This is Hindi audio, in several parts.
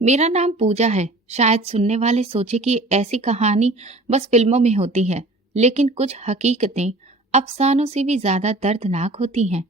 मेरा नाम पूजा है। शायद सुनने वाले सोचे कि ऐसी कहानी बस फिल्मों में होती है, लेकिन कुछ हकीकतें अफसानों से भी ज्यादा दर्दनाक होती हैं।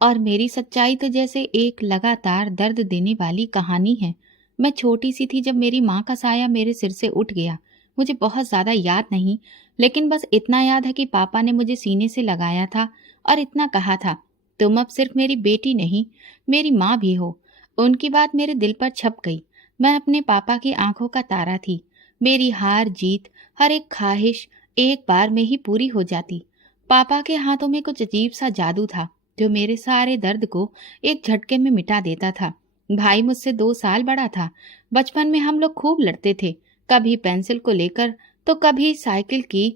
और मेरी सच्चाई तो जैसे एक लगातार दर्द देने वाली कहानी है। मैं छोटी सी थी जब मेरी माँ का साया मेरे सिर से उठ गया। मुझे बहुत ज्यादा याद नहीं, लेकिन बस इतना याद है कि पापा ने मुझे सीने से लगाया था और इतना कहा था, तुम अब सिर्फ मेरी बेटी नहीं, मेरी माँ भी हो। उनकी बात मेरे दिल पर छप गई। मैं अपने पापा की आंखों का तारा थी। मेरी हार जीत, हर एक ख्वाहिश एक बार में ही पूरी हो जाती। पापा के हाथों में कुछ अजीब सा जादू था जो मेरे सारे दर्द को एक झटके में मिटा देता था। भाई मुझसे 2 साल बड़ा था। बचपन में हम लोग खूब लड़ते थे, कभी पेंसिल को लेकर तो कभी साइकिल की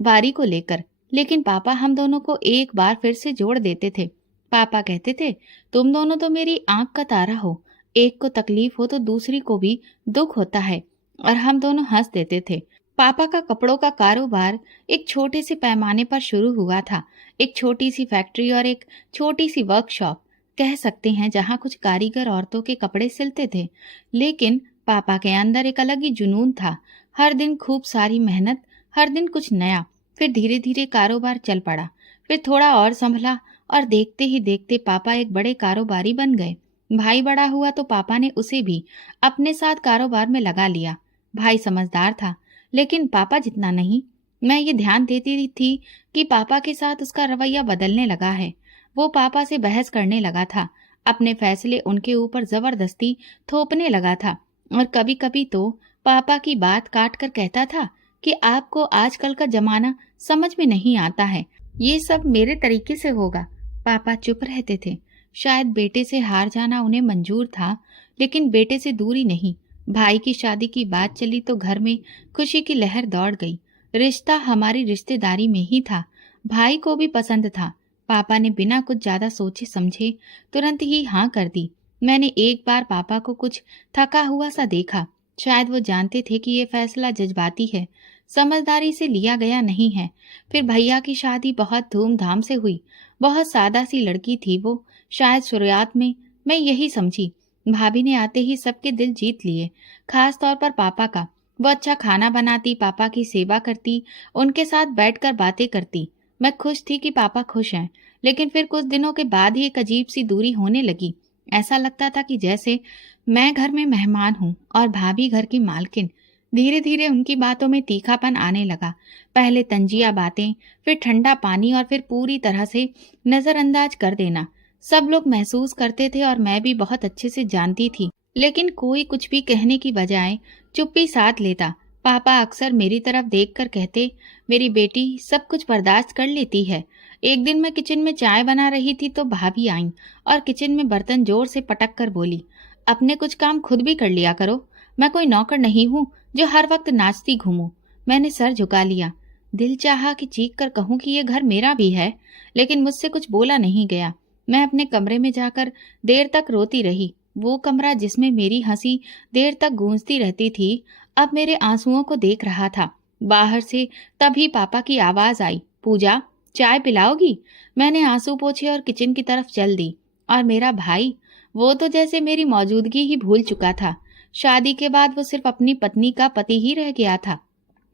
बारी को लेकर। लेकिन पापा हम दोनों को एक बार फिर से जोड़ देते थे। पापा कहते थे, तुम दोनों तो मेरी आंख का तारा हो, एक को तकलीफ हो तो दूसरी को भी दुख होता है। और हम दोनों हंस देते थे। पापा का कपड़ों का कारोबार एक छोटे से पैमाने पर शुरू हुआ था। एक छोटी सी फैक्ट्री और एक छोटी सी वर्कशॉप कह सकते हैं, जहां कुछ कारीगर औरतों के कपड़े सिलते थे। लेकिन पापा के अंदर एक अलग ही जुनून था। हर दिन खूब सारी मेहनत, हर दिन कुछ नया। फिर धीरे धीरे कारोबार चल पड़ा, फिर थोड़ा और संभला, और देखते ही देखते पापा एक बड़े कारोबारी बन गए। भाई बड़ा हुआ तो पापा ने उसे भी अपने साथ कारोबार में लगा लिया। भाई समझदार था, लेकिन पापा जितना नहीं। मैं ये ध्यान देती थी कि पापा के साथ उसका रवैया बदलने लगा है। वो पापा से बहस करने लगा था, अपने फैसले उनके ऊपर जबरदस्ती थोपने लगा था। और कभी कभी तो पापा की बात काट कर कहता था कि आपको आजकल का जमाना समझ में नहीं आता है, ये सब मेरे तरीके से होगा। पापा चुप रहते थे। शायद बेटे से हार जाना उन्हें मंजूर था, लेकिन बेटे से दूरी नहीं। भाई की शादी की बात चली तो घर में खुशी की लहर दौड़ गई। रिश्ता हमारी रिश्तेदारी में ही था। भाई को भी पसंद था। पापा ने बिना कुछ ज्यादा सोचे समझे तुरंत ही हाँ कर दी। मैंने एक बार पापा को कुछ थका हुआ सा देखा। शायद वो जानते थे कि ये फैसला जज्बाती है, समझदारी से लिया गया नहीं है। फिर भैया की शादी बहुत धूमधाम से हुई। बहुत सादा सी लड़की थी वो। शायद शुरुआत में मैं यही समझी। भाभी ने आते ही सबके दिल जीत लिए, खास तौर पर पापा का। वो अच्छा खाना बनाती, पापा की सेवा करती, उनके साथ बैठकर बातें करती। मैं खुश थी कि पापा खुश हैं, लेकिन फिर कुछ दिनों के बाद ही एक अजीब सी दूरी होने लगी। ऐसा लगता था कि जैसे मैं घर में मेहमान हूँ और भाभी घर की मालकिन। धीरे धीरे उनकी बातों में तीखापन आने लगा। पहले तंजिया बातें, फिर ठंडा पानी, और फिर पूरी तरह से नजरअंदाज कर देना। सब लोग महसूस करते थे और मैं भी बहुत अच्छे से जानती थी, लेकिन कोई कुछ भी कहने की बजाय चुप्पी साध लेता। पापा अक्सर मेरी तरफ देखकर कहते, मेरी बेटी सब कुछ बर्दाश्त कर लेती है। एक दिन मैं किचन में चाय बना रही थी तो भाभी आईं और किचन में बर्तन जोर से पटक कर बोली, अपने कुछ काम खुद भी कर लिया करो। मैं कोई नौकर नहीं हूँ जो हर वक्त नाचती घूमूं। मैंने सर झुका लिया। दिल चाहा कि चीख कर कहूँ कि ये घर मेरा भी है, लेकिन मुझसे कुछ बोला नहीं गया। मैं अपने कमरे में जाकर देर तक रोती रही। वो कमरा जिसमें मेरी हंसी देर तक गूंजती रहती थी, अब मेरे आंसुओं को देख रहा था। बाहर से तभी पापा की आवाज आई, पूजा चाय पिलाओगी? मैंने आंसू पोंछे और किचन की तरफ चल दी। और मेरा भाई, वो तो जैसे मेरी मौजूदगी ही भूल चुका था। शादी के बाद वो सिर्फ अपनी पत्नी का पति ही रह गया था,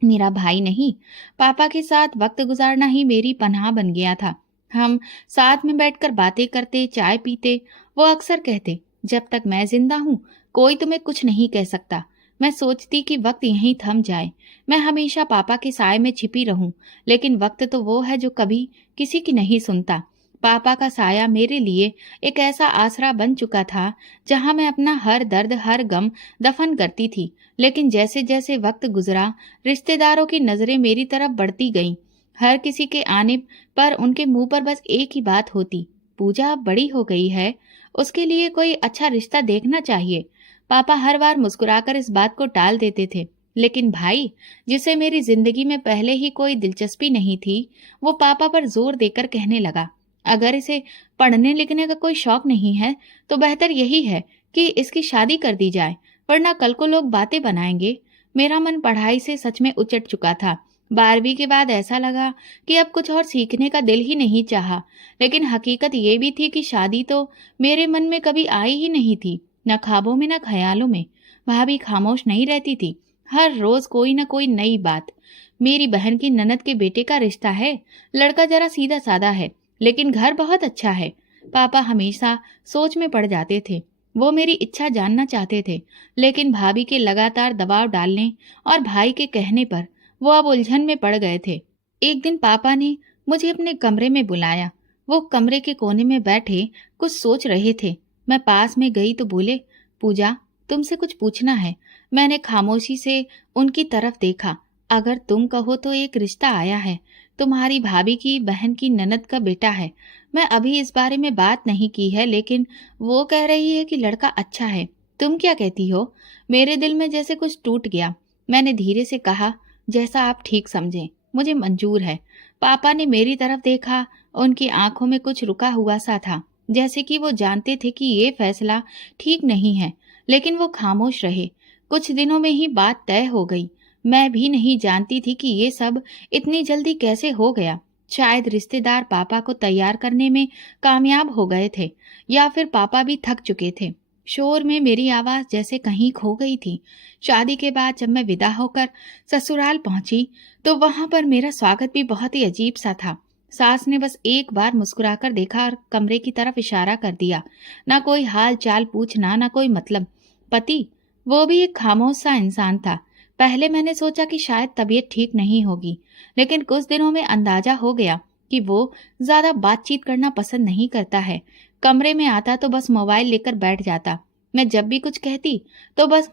मेरा भाई नहीं। पापा के साथ वक्त गुजारना ही मेरी पनाह बन गया था। हम साथ में बैठकर बातें करते, चाय पीते। वो अक्सर कहते, जब तक मैं जिंदा हूँ कोई तुम्हें कुछ नहीं कह सकता। मैं सोचती कि वक्त यहीं थम जाए, मैं हमेशा पापा के साए में छिपी रहूं। लेकिन वक्त तो वो है जो कभी किसी की नहीं सुनता। पापा का साया मेरे लिए एक ऐसा आसरा बन चुका था जहां मैं अपना हर दर्द, हर गम दफन करती थी। लेकिन जैसे जैसे वक्त गुजरा, रिश्तेदारों की नजरें मेरी तरफ बढ़ती गईं। हर किसी के आने पर उनके मुंह पर बस एक ही बात होती, पूजा अब बड़ी हो गई है, उसके लिए कोई अच्छा रिश्ता देखना चाहिए। पापा हर बार मुस्कुराकर इस बात को टाल देते थे। लेकिन भाई, जिसे मेरी जिंदगी में पहले ही कोई दिलचस्पी नहीं थी, वो पापा पर जोर देकर कहने लगा, अगर इसे पढ़ने लिखने का कोई शौक नहीं है तो बेहतर यही है कि इसकी शादी कर दी जाए, वरना कल को लोग बातें बनाएंगे। मेरा मन पढ़ाई से सच में उचट चुका था। 12वीं के बाद ऐसा लगा कि अब कुछ और सीखने का दिल ही नहीं चाहा। लेकिन हकीकत ये भी थी कि शादी तो मेरे मन में कभी आई ही नहीं थी, न ख्वाबों में न ख्यालों में। भाभी खामोश नहीं रहती थी। हर रोज कोई न कोई नई बात। मेरी बहन की ननद के बेटे का रिश्ता है, लड़का जरा सीधा साधा है, लेकिन घर बहुत अच्छा है। पापा हमेशा सोच में पड़ जाते थे। वो मेरी इच्छा जानना चाहते थे, लेकिन भाभी के लगातार दबाव डालने और भाई के कहने पर वो अब उलझन में पड़ गए थे। एक दिन पापा ने मुझे अपने कमरे में बुलाया। वो कमरे के कोने में बैठे कुछ सोच रहे थे। मैं पास में गई तो बोले, पूजा, तुमसे कुछ पूछना है। मैंने खामोशी से उनकी तरफ देखा। अगर तुम कहो तो एक रिश्ता आया है, तुम्हारी भाभी की बहन की ननद का बेटा है। मैं अभी इस बारे में बात नहीं की है, लेकिन वो कह रही है कि लड़का अच्छा है। तुम क्या कहती हो? मेरे दिल में जैसे कुछ टूट गया। मैंने धीरे से कहा, जैसा आप ठीक समझें, मुझे मंजूर है। पापा ने मेरी तरफ देखा। उनकी आंखों में कुछ रुका हुआ सा था, जैसे कि वो जानते थे कि ये फैसला ठीक नहीं है, लेकिन वो खामोश रहे। कुछ दिनों में ही बात तय हो गई। मैं भी नहीं जानती थी कि ये सब इतनी जल्दी कैसे हो गया। शायद रिश्तेदार पापा को तैयार करने में कामयाब हो गए थे, या फिर पापा भी थक चुके थे। शोर में मेरी आवाज जैसे कहीं खो गई थी। शादी के बाद जब मैं विदा होकर ससुराल पहुंची, तो वहां पर मेरा स्वागत भी बहुत ही अजीब सा था। सास ने बस एक बार मुस्कुराकर देखा और कमरे की तरफ इशारा कर दिया। ना कोई हाल चाल पूछना, ना कोई मतलब। पति, वो भी एक खामोश सा इंसान था। पहले मैंने सोचा कि शायद तबीयत ठीक नहीं होगी, लेकिन कुछ दिनों में अंदाजा हो गया कि वो ज्यादा बातचीत करना पसंद नहीं करता है। कमरे में आता तो बस मोबाइल लेकर बैठ जाता। मैं जब भी कुछ कहती तो बस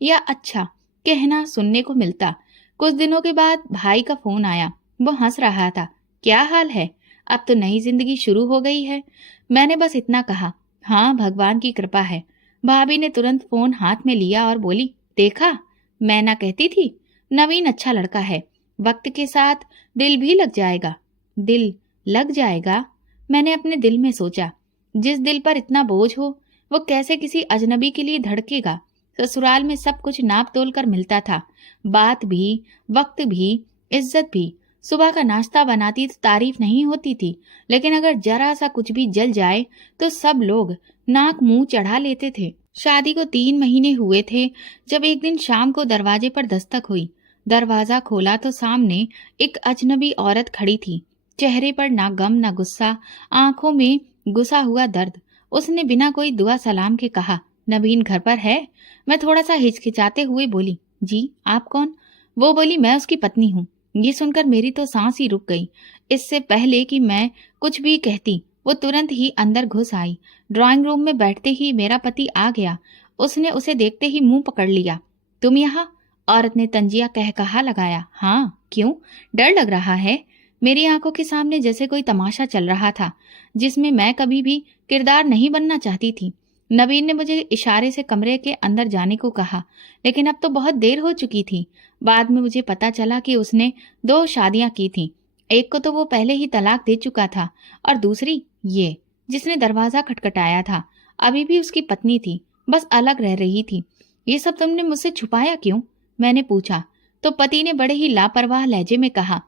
या अच्छा कहना सुनने को मिलता। कुछ दिनों के बाद भाई का फोन आया। वो हंस रहा था। क्या हाल है? अब तो नई जिंदगी शुरू हो गई है। मैंने बस इतना कहा, हाँ, भगवान की कृपा है। भाभी ने तुरंत फोन हाथ में लिया और बोली, देखा, मैं ना कहती थी, नवीन अच्छा लड़का है, वक्त के साथ दिल भी लग जाएगा। दिल लग जाएगा? मैंने अपने दिल में सोचा, जिस दिल पर इतना बोझ हो, वो कैसे किसी अजनबी के लिए धड़केगा। ससुराल में सब कुछ नाप तोल कर मिलता था, बात भी, वक्त भी, इज्जत भी। सुबह का नाश्ता बनाती तो तारीफ नहीं होती थी, लेकिन अगर जरा सा कुछ भी जल जाए तो सब लोग नाक मुंह चढ़ा लेते थे। शादी को 3 महीने हुए थे जब एक दिन शाम को दरवाजे पर दस्तक हुई। दरवाजा खोला तो सामने एक अजनबी औरत खड़ी थी। चेहरे पर ना गम ना गुस्सा, आंखों में घुसा हुआ दर्द। उसने बिना कोई दुआ सलाम के कहा, नवीन घर पर है? मैं थोड़ा सा हिचकिचाते हुए बोली, जी, आप कौन? वो बोली, मैं उसकी पत्नी हूँ। ये सुनकर मेरी तो सांस ही रुक गई। इससे पहले कि मैं कुछ भी कहती, वो तुरंत ही अंदर घुस आई। ड्राइंग रूम में बैठते ही मेरा पति आ गया। उसने उसे देखते ही मुंह पकड़ लिया। तुम यहाँ? औरत ने तंजिया कह कहा लगाया। हाँ, क्यों? डर लग रहा है? मेरी आंखों के सामने जैसे कोई तमाशा चल रहा था, जिसमें मैं कभी भी किरदार नहीं बनना चाहती थी। नवीन ने मुझे इशारे से कमरे के अंदर जाने को कहा, लेकिन अब तो बहुत देर हो चुकी थी। बाद में मुझे पता चला कि उसने 2 शादियां की थीं। एक को तो वो पहले ही तलाक दे चुका था, और दूसरी ये, जिसने दरवाजा खटखटाया था, अभी भी उसकी पत्नी थी, बस अलग रह रही थी। ये सब तुमने मुझसे छुपाया क्यों? मैंने पूछा। तो पति ने बड़े ही लापरवाह लहजे में कहा,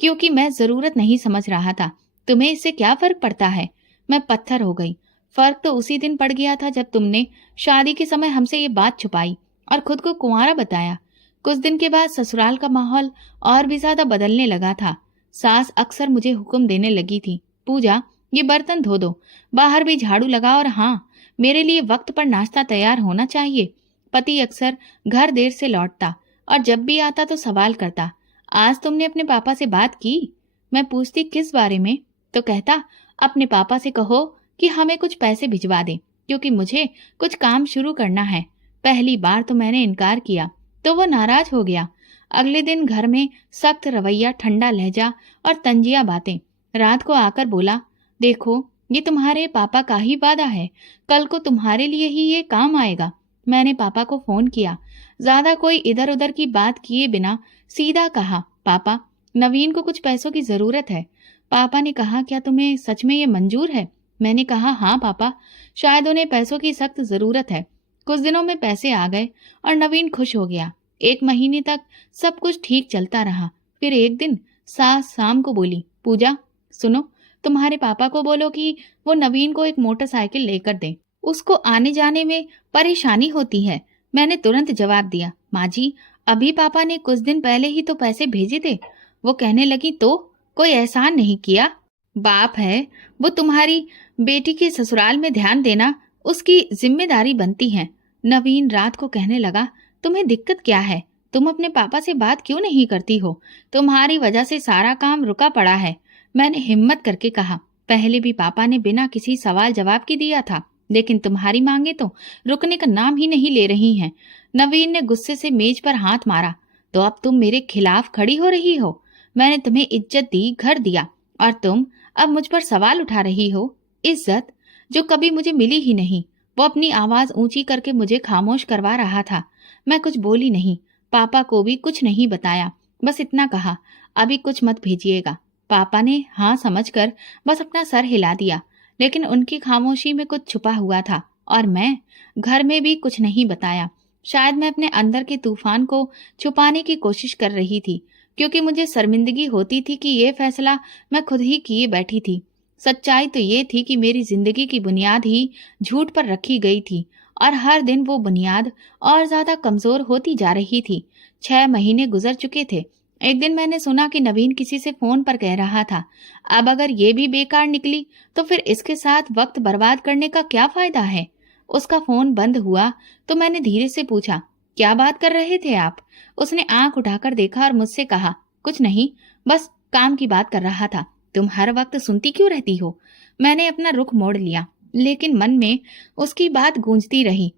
क्योंकि मैं जरूरत नहीं समझ रहा था। तुम्हें इससे क्या फर्क पड़ता है? मैं पत्थर हो गई। फर्क तो उसी दिन पड़ गया था जब तुमने शादी के समय हमसे ये बात छुपाई और खुद को कुंवारा बताया। कुछ दिन के बाद ससुराल का माहौल और भी ज्यादा बदलने लगा था। सास अक्सर मुझे हुक्म देने लगी थी, पूजा, ये बर्तन धो दो, बाहर भी झाड़ू लगा, और हाँ, मेरे लिए वक्त पर नाश्ता तैयार होना चाहिए। पति अक्सर घर देर से लौटता और जब भी आता तो सवाल करता, आज तुमने अपने पापा से बात की? मैं पूछती, किस बारे में? तो कहता, अपने पापा से कहो कि हमें कुछ पैसे भिजवा दें, क्योंकि मुझे कुछ काम शुरू करना है। पहली बार तो मैंने इनकार किया तो वो नाराज हो गया। अगले दिन घर में सख्त रवैया, ठंडा लहजा और तंजिया बातें। रात को आकर बोला, देखो, ये तुम्हारे पापा का ही वादा है, कल को तुम्हारे लिए ही ये काम आएगा। मैंने पापा को फोन किया। ज्यादा कोई इधर उधर की बात किए बिना सीधा कहा, पापा, नवीन को कुछ पैसों की जरूरत है। पापा ने कहा, क्या तुम्हें सच में ये मंजूर है? मैंने कहा, हाँ पापा, शायद उन्हें पैसों की सख्त जरूरत है। कुछ दिनों में पैसे आ गए और नवीन खुश हो गया। 1 महीने तक सब कुछ ठीक चलता रहा। फिर एक दिन सास शाम को बोली, पूजा, सुनो, तुम्हारे पापा को बोलो कि वो नवीन को एक मोटरसाइकिल लेकर दें, उसको आने जाने में परेशानी होती है। मैंने तुरंत जवाब दिया, माँ जी, अभी पापा ने कुछ दिन पहले ही तो पैसे भेजे थे। वो कहने लगी, तो कोई एहसान नहीं किया, बाप है, वो तुम्हारी बेटी के ससुराल में ध्यान देना उसकी जिम्मेदारी बनती है। नवीन रात को कहने लगा, तुम्हें दिक्कत क्या है? तुम अपने पापा से बात क्यों नहीं करती हो? तुम्हारी वजह से सारा काम रुका पड़ा है। मैंने हिम्मत करके कहा, पहले भी पापा ने बिना किसी सवाल जवाब के दिया था, लेकिन तुम्हारी मांगे तो रुकने का नाम ही नहीं ले रही हैं। नवीन ने गुस्से से मेज पर हाथ मारा, तो अब तुम मेरे खिलाफ खड़ी हो रही हो? मैंने तुम्हें इज्जत दी, घर दिया, और तुम अब मुझ पर सवाल उठा रही हो? इज्जत जो कभी मुझे मिली ही नहीं। वो अपनी आवाज ऊंची करके मुझे खामोश करवा रहा था। मैं कुछ बोली नहीं, पापा को भी कुछ नहीं बताया, बस इतना कहा, अभी कुछ मत भेजिएगा। पापा ने हाँ समझकर बस अपना सर हिला दिया, लेकिन उनकी खामोशी में कुछ छुपा हुआ था, और मैं घर में भी कुछ नहीं बताया। शायद मैं अपने अंदर के तूफान को छुपाने की कोशिश कर रही थी, क्योंकि मुझे शर्मिंदगी होती थी कि ये फैसला मैं खुद ही किए बैठी थी। सच्चाई तो ये थी कि मेरी जिंदगी की बुनियाद ही झूठ पर रखी गई थी, और हर दिन वो बुनियाद और ज्यादा कमजोर होती जा रही थी। 6 महीने गुजर चुके थे। एक दिन मैंने सुना कि नवीन किसी से फोन पर कह रहा था, अब अगर ये भी बेकार निकली तो फिर इसके साथ वक्त बर्बाद करने का क्या फायदा है। उसका फोन बंद हुआ तो मैंने धीरे से पूछा, क्या बात कर रहे थे आप? उसने आंख उठाकर देखा और मुझसे कहा, कुछ नहीं, बस काम की बात कर रहा था। तुम हर वक्त सुनती क्यों रहती हो? मैंने अपना रुख मोड़ लिया, लेकिन मन में उसकी बात गूंजती रही।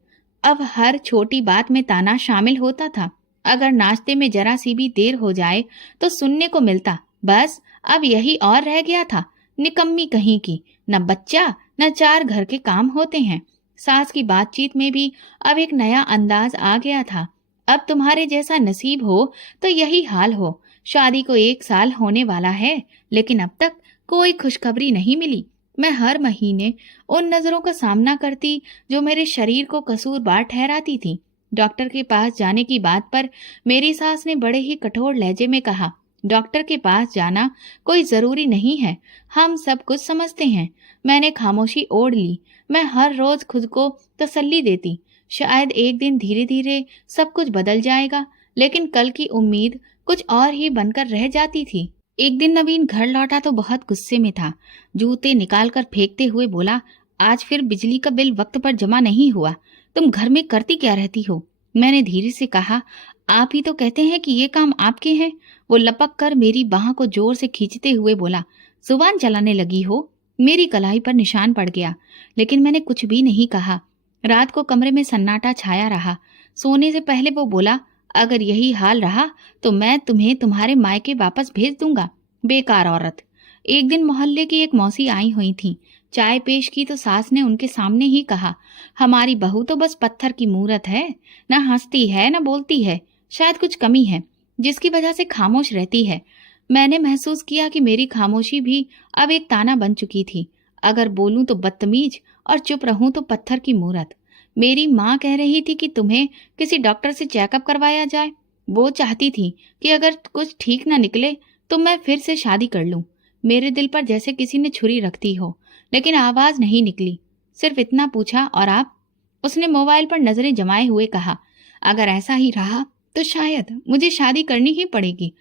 अब हर छोटी बात में ताना शामिल होता था। अगर नाश्ते में जरा सी भी देर हो जाए तो सुनने को मिलता, बस अब यही और रह गया था, निकम्मी कहीं की, न बच्चा न 4 घर के काम होते हैं। सास की बातचीत में भी अब एक नया अंदाज आ गया था। अब तुम्हारे जैसा नसीब हो तो यही हाल हो। शादी को 1 साल होने वाला है, लेकिन अब तक कोई खुशखबरी नहीं मिली। मैं हर महीने उन नजरों का सामना करती जो मेरे शरीर को कसूरवार ठहराती थी। डॉक्टर के पास जाने की बात पर मेरी सास ने बड़े ही कठोर लहजे में कहा, डॉक्टर के पास जाना कोई जरूरी नहीं है, हम सब कुछ समझते हैं। मैंने खामोशी ओढ़ ली। मैं हर रोज खुद को तसल्ली देती, शायद एक दिन धीरे धीरे सब कुछ बदल जाएगा, लेकिन कल की उम्मीद कुछ और ही बनकर रह जाती थी। एक दिन नवीन घर लौटा तो बहुत गुस्से में था। जूते निकालकर फेंकते हुए बोला, आज फिर बिजली का बिल वक्त पर जमा नहीं हुआ, तुम घर में करती क्या रहती हो? मैंने धीरे से कहा, आप ही तो कहते हैं कि ये काम आपके हैं। वो लपक कर मेरी बाह को जोर से खींचते हुए बोला, जुबान चलाने लगी हो? मेरी कलाई पर निशान पड़ गया, लेकिन मैंने कुछ भी नहीं कहा। रात को कमरे में सन्नाटा छाया रहा। सोने से पहले वो बोला, अगर यही हाल रहा तो मैं तुम्हें तुम्हारे मायके वापस भेज दूंगा, बेकार औरत। एक दिन मोहल्ले की एक मौसी आई हुई थी। चाय पेश की तो सास ने उनके सामने ही कहा, हमारी बहू तो बस पत्थर की मूरत है, न हंसती है न बोलती है, शायद कुछ कमी है जिसकी वजह से खामोश रहती है। मैंने महसूस किया कि मेरी खामोशी भी अब एक ताना बन चुकी थी। अगर बोलूं तो बदतमीज और चुप रहूं तो पत्थर की मूरत। मेरी माँ कह रही थी कि तुम्हें किसी डॉक्टर से चेकअप करवाया जाए। वो चाहती थी कि अगर कुछ ठीक न निकले तो मैं फिर से शादी कर लूं। मेरे दिल पर जैसे किसी ने छुरी रख दी हो, लेकिन आवाज नहीं निकली। सिर्फ इतना पूछा, और आप? उसने मोबाइल पर नजरें जमाए हुए कहा, अगर ऐसा ही रहा तो शायद मुझे शादी करनी ही पड़ेगी।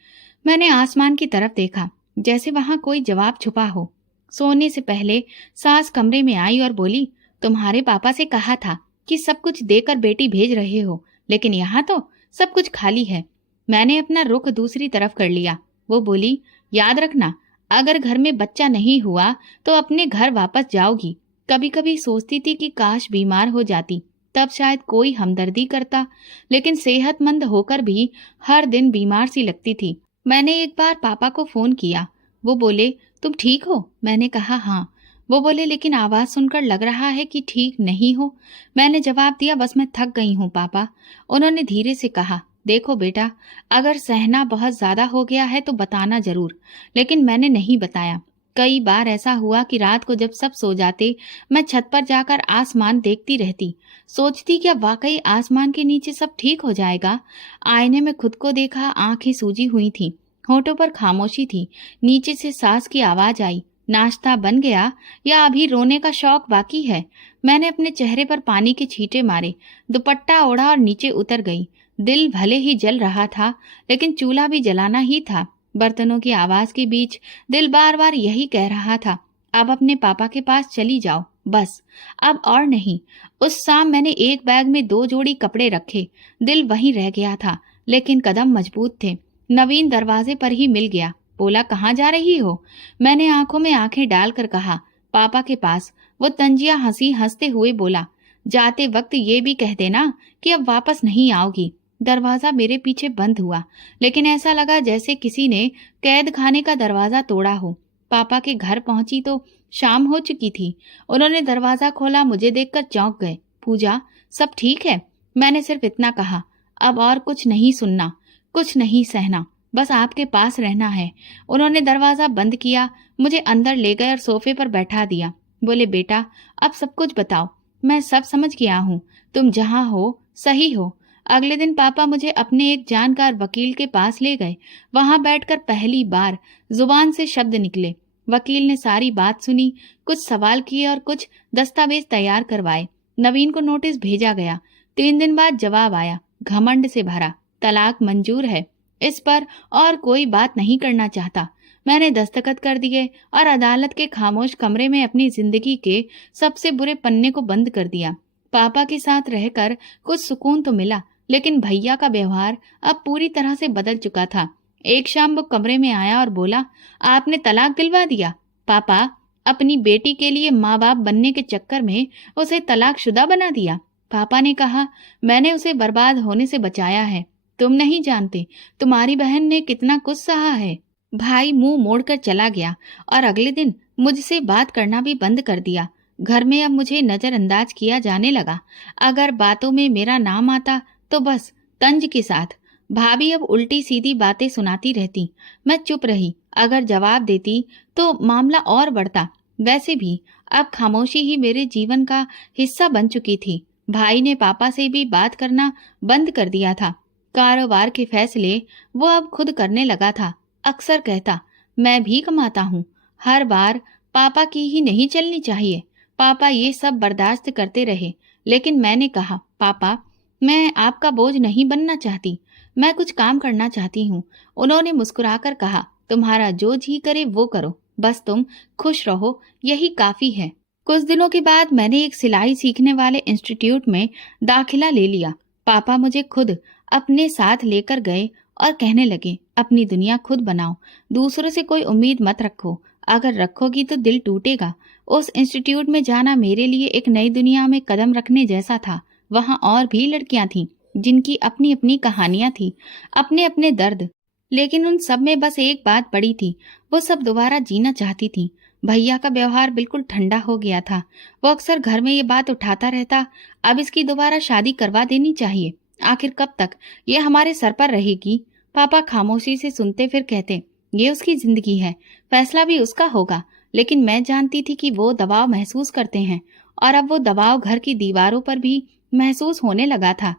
मैंने आसमान की तरफ देखा, जैसे वहां कोई जवाब छुपा हो। सोने से पहले सास कमरे में आई और बोली, तुम्हारे पापा से कहा था कि सब कुछ देकर बेटी भेज रहे हो, लेकिन यहाँ तो सब कुछ खाली है। मैंने अपना रुख दूसरी तरफ कर लिया। वो बोली, याद रखना, अगर घर में बच्चा नहीं हुआ तो अपने घर वापस जाओगी। कभी कभी सोचती थी कि काश बीमार हो जाती, तब शायद कोई हमदर्दी करता, लेकिन सेहतमंद होकर भी हर दिन बीमार सी लगती थी। मैंने एक बार पापा को फोन किया। वो बोले, तुम ठीक हो? मैंने कहा हाँ। वो बोले, लेकिन आवाज सुनकर लग रहा है कि ठीक नहीं हो। मैंने जवाब दिया, बस मैं थक गई हूँ पापा। उन्होंने धीरे से कहा, देखो बेटा, अगर सहना बहुत ज्यादा हो गया है तो बताना जरूर। लेकिन मैंने नहीं बताया। कई बार ऐसा हुआ कि रात को जब सब सो जाते, मैं छत पर जाकर आसमान देखती रहती, सोचती क्या वाकई आसमान के नीचे सब ठीक हो जाएगा। आईने में खुद को देखा, आंखें सूजी हुई थी, होठों पर खामोशी थी। नीचे से सास की आवाज आई, नाश्ता बन गया या अभी रोने का शौक बाकी है? मैंने अपने चेहरे पर पानी के छींटे मारे, दुपट्टा ओढ़ा और नीचे उतर गई। दिल भले ही जल रहा था, लेकिन चूल्हा भी जलाना ही था। बर्तनों की आवाज के बीच दिल बार बार यही कह रहा था, अब अपने पापा के पास चली जाओ, बस, अब और नहीं। उस शाम मैंने एक बैग में 2 जोड़ी कपड़े रखे। दिल वहीं रह गया था, लेकिन कदम मजबूत थे। नवीन दरवाजे पर ही मिल गया। बोला, कहाँ जा रही हो? मैंने आंखों में आंखें डालकर कहा, पापा के पास। वो तंजिया हंसते हुए बोला, जाते वक्त ये भी कह देना कि अब वापस नहीं आओगी। दरवाजा मेरे पीछे बंद हुआ, लेकिन ऐसा लगा जैसे किसी ने कैद खाने का दरवाजा तोड़ा हो। पापा के घर पहुंची तो शाम हो चुकी थी। उन्होंने दरवाजा खोला, मुझे देखकर चौंक गए। पूजा, सब ठीक है? मैंने सिर्फ इतना कहा। अब और कुछ नहीं सुनना, कुछ नहीं सहना, बस आपके पास रहना है। उन्होंने दरवाजा बंद किया, मुझे अंदर ले गए और सोफे पर बैठा दिया। बोले, बेटा, अब सब कुछ बताओ। मैं सब समझ गया हूँ, तुम जहाँ हो सही हो। अगले दिन पापा मुझे अपने एक जानकार वकील के पास ले गए। वहां बैठकर पहली बार जुबान से शब्द निकले। वकील ने सारी बात सुनी, कुछ सवाल किए और कुछ दस्तावेज तैयार करवाए। नवीन को नोटिस भेजा गया। 3 दिन बाद जवाब आया, घमंड से भरा, तलाक मंजूर है। इस पर और कोई बात नहीं करना चाहता। मैंने दस्तखत कर दिए और अदालत के खामोश कमरे में अपनी जिंदगी के सबसे बुरे पन्ने को बंद कर दिया। पापा के साथ रहकर कुछ सुकून तो मिला, लेकिन भैया का व्यवहार अब पूरी तरह से बदल चुका था। एक शाम वो कमरे में आया और बोला, आपने तलाक दिलवा दिया? पापा, अपनी बेटी के लिए माँ बाप बनने के चक्कर में उसे तलाकशुदा बना दिया। पापा ने कहा, मैंने उसे बर्बाद होने से बचाया है। तुम नहीं जानते तुम्हारी बहन ने कितना कुछ सहा है। भाई मुंह मोड़कर चला गया और अगले दिन मुझसे बात करना भी बंद कर दिया। घर में अब मुझे नजरअंदाज किया जाने लगा। अगर बातों में मेरा नाम आता तो बस तंज के साथ। भाभी अब उल्टी सीधी बातें सुनाती रहती, मैं चुप रही। अगर जवाब देती तो मामला और बढ़ता। वैसे भी अब खामोशी ही मेरे जीवन का हिस्सा बन चुकी थी। भाई ने पापा से भी बात करना बंद कर दिया था। कारोबार के फैसले वो अब खुद करने लगा था। अक्सर कहता, मैं भी कमाता हूँ, हर बार पापा की ही नहीं चलनी चाहिए। पापा ये सब बर्दाश्त करते रहे, लेकिन मैंने कहा, पापा, मैं आपका बोझ नहीं बनना चाहती, मैं कुछ काम करना चाहती हूँ। उन्होंने मुस्कुराकर कहा, तुम्हारा जो जी करे वो करो, बस तुम खुश रहो, यही काफी है। कुछ दिनों के बाद मैंने एक सिलाई सीखने वाले इंस्टीट्यूट में दाखिला ले लिया। पापा मुझे खुद अपने साथ लेकर गए और कहने लगे, अपनी दुनिया खुद बनाओ, दूसरों से कोई उम्मीद मत रखो, अगर रखोगी तो दिल टूटेगा। उस इंस्टीट्यूट में जाना मेरे लिए एक नई दुनिया में कदम रखने जैसा था। वहां और भी लड़कियां थीं, जिनकी अपनी अपनी कहानियां थी, अपने अपने दर्द, लेकिन उन सब में बस एक बात पड़ी थी, वो सब दोबारा जीना चाहती थी। भैया का व्यवहार बिल्कुल ठंडा हो गया था। वो अक्सर घर में ये बात उठाता रहता, अब इसकी दोबारा शादी करवा देनी चाहिए। आखिर कब तक ये हमारे सर पर रहेगी? पापा खामोशी से सुनते, फिर कहते, ये उसकी जिंदगी है, फैसला भी उसका होगा। लेकिन मैं जानती थी कि वो दबाव महसूस करते हैं, और अब वो दबाव घर की दीवारों पर भी महसूस होने लगा था।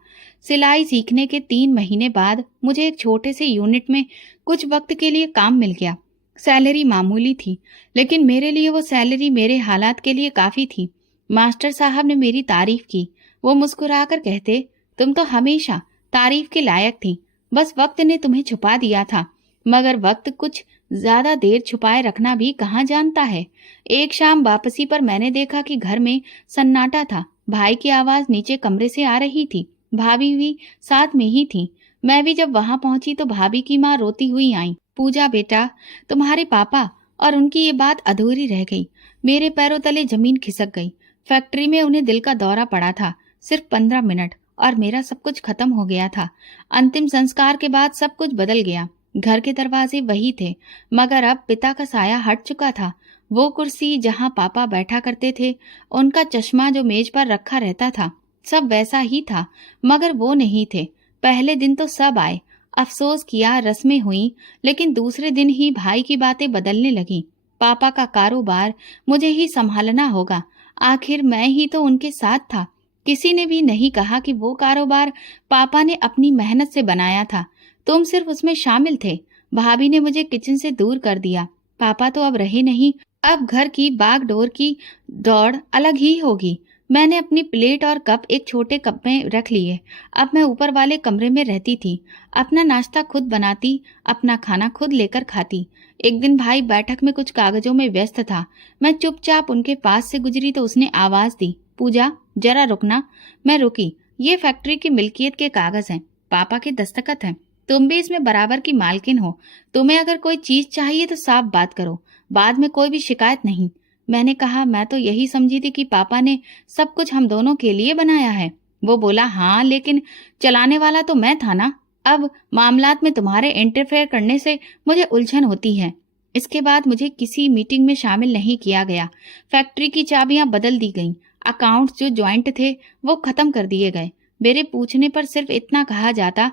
सिलाई सीखने के 3 महीने बाद मुझे एक छोटे से यूनिट में कुछ वक्त के लिए काम मिल गया। सैलरी मामूली थी, लेकिन मेरे लिए वो सैलरी मेरे हालात के लिए काफी थी। मास्टर साहब ने मेरी तारीफ की। वो मुस्कुराकर कहते, तुम तो हमेशा तारीफ के लायक थी, बस वक्त ने तुम्हें छुपा दिया था। मगर वक्त कुछ ज्यादा देर छुपाए रखना भी कहाँ जानता है। एक शाम वापसी पर मैंने देखा कि घर में सन्नाटा था। भाई की आवाज नीचे कमरे से आ रही थी। भाभी भी साथ में ही थी। मैं भी जब वहां पहुंची तो भाभी की माँ रोती हुई आई, पूजा बेटा, तुम्हारे पापा। और उनकी ये बात अधूरी रह गई। मेरे पैरों तले जमीन खिसक गई। फैक्ट्री में उन्हें दिल का दौरा पड़ा था, सिर्फ 15 मिनट, और मेरा सब कुछ खत्म हो गया था। अंतिम संस्कार के बाद सब कुछ बदल गया। घर के दरवाजे वही थे, मगर अब पिता का साया हट चुका था। वो कुर्सी जहां पापा बैठा करते थे, उनका चश्मा जो मेज पर रखा रहता था, सब वैसा ही था, मगर वो नहीं थे। पहले दिन तो सब आए, अफसोस किया, रस्में हुई, लेकिन दूसरे दिन ही भाई की बातें बदलने लगी। पापा का कारोबार मुझे ही संभालना होगा, आखिर मैं ही तो उनके साथ था। किसी ने भी नहीं कहा कि वो कारोबार पापा ने अपनी मेहनत से बनाया था, तुम सिर्फ उसमें शामिल थे। भाभी ने मुझे किचन से दूर कर दिया। पापा तो अब रहे नहीं, अब घर की बागडोर की दौड़ अलग ही होगी। मैंने अपनी प्लेट और कप एक छोटे कप में रख लिए। अब मैं ऊपर वाले कमरे में रहती थी। अपना नाश्ता खुद बनाती, अपना खाना खुद लेकर खाती। एक दिन भाई बैठक में कुछ कागजों में व्यस्त था। मैं चुपचाप उनके पास से गुजरी तो उसने आवाज दी, पूजा जरा रुकना। मैं रुकी। ये फैक्ट्री की मिल्कियत के कागज हैं, पापा के दस्तखत हैं। तुम भी इसमें बराबर की मालकिन हो। तुम्हें अगर कोई चीज चाहिए तो साफ बात करो, बाद में कोई भी शिकायत नहीं। मैंने कहा, मैं तो यही समझी थी कि पापा ने सब कुछ हम दोनों के लिए बनाया है। वो बोला, हाँ लेकिन चलाने वाला तो मैं था ना। अब मामलात में तुम्हारे इंटरफेयर करने से मुझे उलझन होती है। इसके बाद मुझे किसी मीटिंग में शामिल नहीं किया गया। फैक्ट्री की चाबियां बदल दी गईं। अकाउंट्स जो ज्वाइंट थे वो खत्म कर दिए गए। मेरे पूछने पर सिर्फ इतना कहा जाता,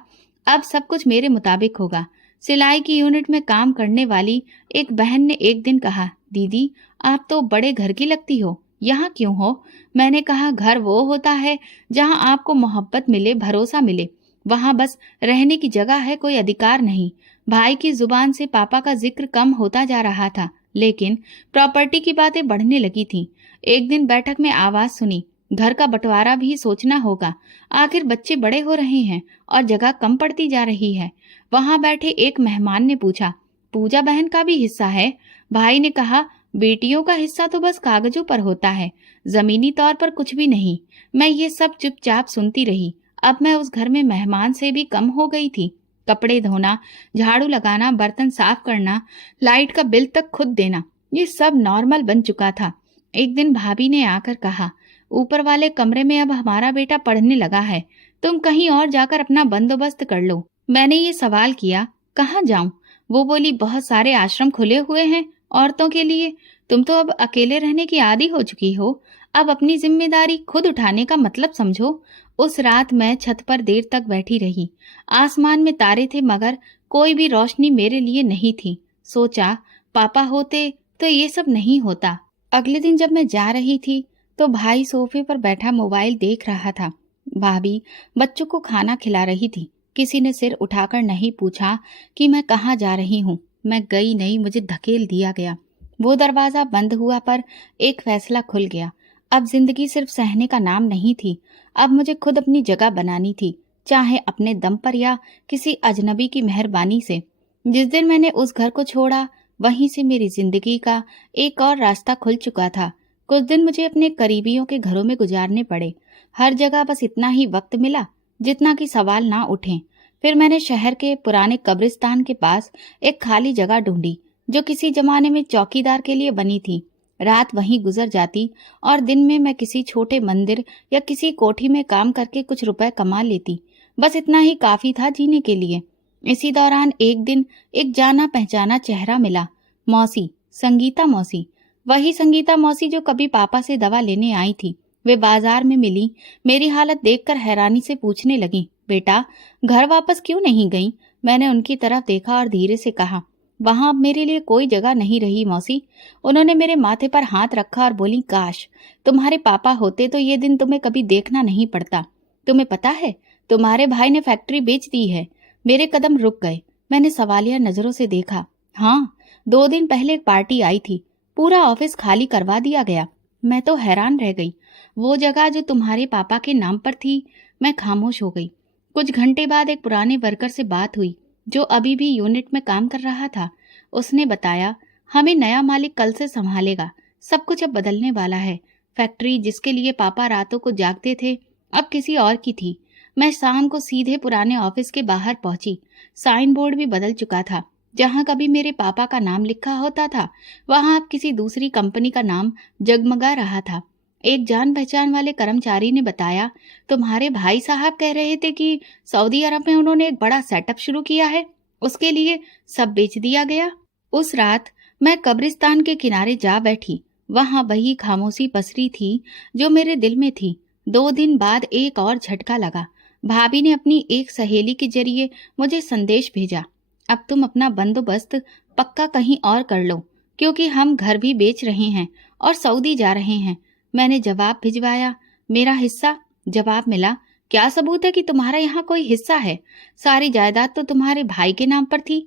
अब सब कुछ मेरे मुताबिक होगा। सिलाई की यूनिट में काम करने वाली एक बहन ने एक दिन कहा, दीदी आप तो बड़े घर की लगती हो, यहाँ क्यों हो? मैंने कहा, घर वो होता है जहाँ आपको मोहब्बत मिले, भरोसा मिले। वहाँ बस रहने की जगह है, कोई अधिकार नहीं। भाई की जुबान से पापा का जिक्र कम होता जा रहा था, लेकिन प्रॉपर्टी की बातें बढ़ने लगी थी। एक दिन बैठक में आवाज सुनी, घर का बंटवारा भी सोचना होगा। आखिर बच्चे बड़े हो रहे हैं और जगह कम पड़ती जा रही है। वहां बैठे एक मेहमान ने पूछा, पूजा बहन का भी हिस्सा है? भाई ने कहा, बेटियों का हिस्सा तो बस कागजों पर होता है, जमीनी तौर पर कुछ भी नहीं। मैं ये सब चुपचाप सुनती रही। अब मैं उस घर में मेहमान से भी कम हो गई थी। कपड़े धोना, झाड़ू लगाना, बर्तन साफ करना, लाइट का बिल तक खुद देना, ये सब नॉर्मल बन चुका था। एक दिन भाभी ने आकर कहा, ऊपर वाले कमरे में अब हमारा बेटा पढ़ने लगा है, तुम कहीं और जाकर अपना बंदोबस्त कर लो। मैंने ये सवाल किया, कहाँ जाऊं? वो बोली, बहुत सारे आश्रम खुले हुए हैं औरतों के लिए। तुम तो अब अकेले रहने की आदी हो चुकी हो, अब अपनी जिम्मेदारी खुद उठाने का मतलब समझो। उस रात मैं छत पर देर तक बैठी रही। आसमान में तारे थे मगर कोई भी रोशनी मेरे लिए नहीं थी। सोचा, पापा होते तो ये सब नहीं होता। अगले दिन जब मैं जा रही थी तो भाई सोफे पर बैठा मोबाइल देख रहा था। भाभी बच्चों को खाना खिला रही थी। किसी ने सिर उठाकर नहीं पूछा कि मैं कहाँ जा रही हूँ। मैं गई नहीं, मुझे धकेल दिया गया। वो दरवाजा बंद हुआ पर एक फैसला खुल गया। अब जिंदगी सिर्फ सहने का नाम नहीं थी, अब मुझे खुद अपनी जगह बनानी थी, चाहे अपने दम पर या किसी अजनबी की मेहरबानी से। जिस दिन मैंने उस घर को छोड़ा, वहीं से मेरी जिंदगी का एक और रास्ता खुल चुका था। कुछ दिन मुझे अपने करीबियों के घरों में गुजारने पड़े। हर जगह बस इतना ही वक्त मिला जितना कि सवाल ना उठें। फिर मैंने शहर के पुराने कब्रिस्तान के पास एक खाली जगह ढूंढी जो किसी जमाने में चौकीदार के लिए बनी थी। रात वहीं गुजर जाती और दिन में मैं किसी छोटे मंदिर या किसी कोठी में काम करके कुछ रुपए कमा लेती। बस इतना ही काफी था जीने के लिए। इसी दौरान एक दिन एक जाना पहचाना चेहरा मिला। मौसी, संगीता मौसी। वही संगीता मौसी जो कभी पापा से दवा लेने आई थी। वे बाजार में मिली। मेरी हालत देखकर हैरानी से पूछने लगी, बेटा घर वापस क्यों नहीं गई? मैंने उनकी तरफ देखा और धीरे से कहा, वहां अब मेरे लिए कोई जगह नहीं रही मौसी। उन्होंने मेरे माथे पर हाथ रखा और बोली, काश तुम्हारे पापा होते तो ये दिन तुम्हें कभी देखना नहीं पड़ता। तुम्हें पता है तुम्हारे भाई ने फैक्ट्री बेच दी है। मेरे कदम रुक गए। मैंने सवालिया नजरों से देखा। हाँ, 2 दिन पहले एक पार्टी आई थी, पूरा ऑफिस खाली करवा दिया गया। मैं तो हैरान रह गई। वो जगह जो तुम्हारे पापा के नाम पर थी। मैं खामोश हो गई। कुछ घंटे बाद एक पुराने वर्कर से बात हुई जो अभी भी यूनिट में काम कर रहा था। उसने बताया, हमें नया मालिक कल से संभालेगा, सब कुछ अब बदलने वाला है। फैक्ट्री जिसके लिए पापा रातों को जागते थे अब किसी और की थी। मैं शाम को सीधे पुराने ऑफिस के बाहर पहुंची। साइन बोर्ड भी बदल चुका था। जहां कभी मेरे पापा का नाम लिखा होता था वहां अब किसी दूसरी कंपनी का नाम जगमगा रहा था। एक जान पहचान वाले कर्मचारी ने बताया, तुम्हारे भाई साहब कह रहे थे कि सऊदी अरब में उन्होंने एक बड़ा सेटअप शुरू किया है, उसके लिए सब बेच दिया गया। उस रात मैं कब्रिस्तान के किनारे जा बैठी। वहां वही खामोशी पसरी थी जो मेरे दिल में थी। 2 दिन बाद एक और झटका लगा। भाभी ने अपनी एक सहेली के जरिए मुझे संदेश भेजा, अब तुम अपना बंदोबस्त पक्का कहीं और कर लो, क्योंकि हम घर भी बेच रहे हैं और सऊदी जा रहे हैं। मैंने जवाब भिजवाया, मेरा हिस्सा? जवाब मिला, क्या सबूत है कि तुम्हारा यहाँ कोई हिस्सा है? सारी जायदाद तो तुम्हारे भाई के नाम पर थी।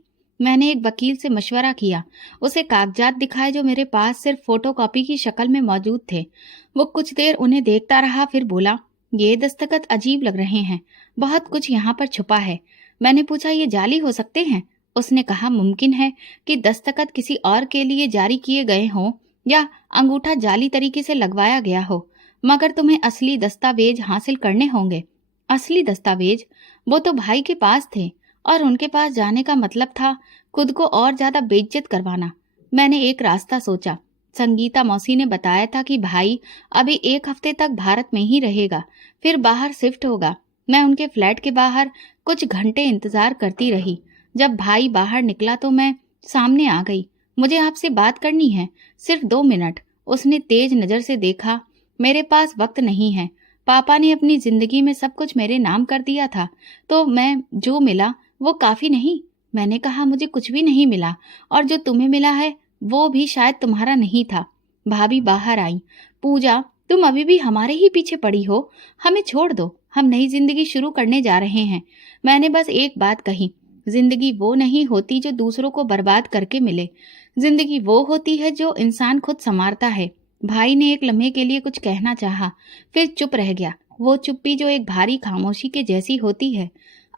मैंने एक वकील से मशवरा किया, उसे कागजात दिखाए जो मेरे पास सिर्फ फोटोकॉपी की शक्ल में मौजूद थे। वो कुछ देर उन्हें देखता रहा, फिर बोला, ये दस्तखत अजीब लग रहे हैं, बहुत कुछ यहाँ पर छुपा है। मैंने पूछा, ये जाली हो सकते हैं? उसने कहा, मुमकिन है कि दस्तखत किसी और के लिए जारी किए गए हों या अंगूठा जाली तरीके से लगवाया गया हो, मगर तुम्हें असली दस्तावेज हासिल करने होंगे। असली दस्तावेज? वो तो भाई के पास थे और उनके पास जाने का मतलब था खुद को और ज्यादा बेइज्जत करवाना। मैंने एक रास्ता सोचा। संगीता मौसी ने बताया था कि भाई अभी 1 हफ्ते तक भारत में ही रहेगा, फिर बाहर शिफ्ट होगा। मैं उनके फ्लैट के बाहर कुछ घंटे इंतजार करती रही। जब भाई बाहर निकला तो मैं सामने आ गई। मुझे आपसे बात करनी है, सिर्फ 2 मिनट। उसने तेज नजर से देखा। मेरे पास वक्त नहीं है। पापा ने अपनी जिंदगी में सब कुछ मेरे नाम कर दिया था, तो मैं जो मिला वो काफी नहीं। मैंने कहा, मुझे कुछ भी नहीं मिला, और जो तुम्हें मिला है वो भी शायद तुम्हारा नहीं था। भाभी बाहर आई। पूजा, तुम अभी भी हमारे ही पीछे पड़ी हो, हमें छोड़ दो, हम नई जिंदगी शुरू करने जा रहे हैं। मैंने बस एक बात कही, जिंदगी वो नहीं होती जो दूसरों को बर्बाद करके मिले। जिंदगी वो होती है जो इंसान खुद संवारता है। भाई ने एक लम्हे के लिए कुछ कहना चाहा, फिर चुप रह गया। वो चुप्पी जो एक भारी खामोशी के जैसी होती है।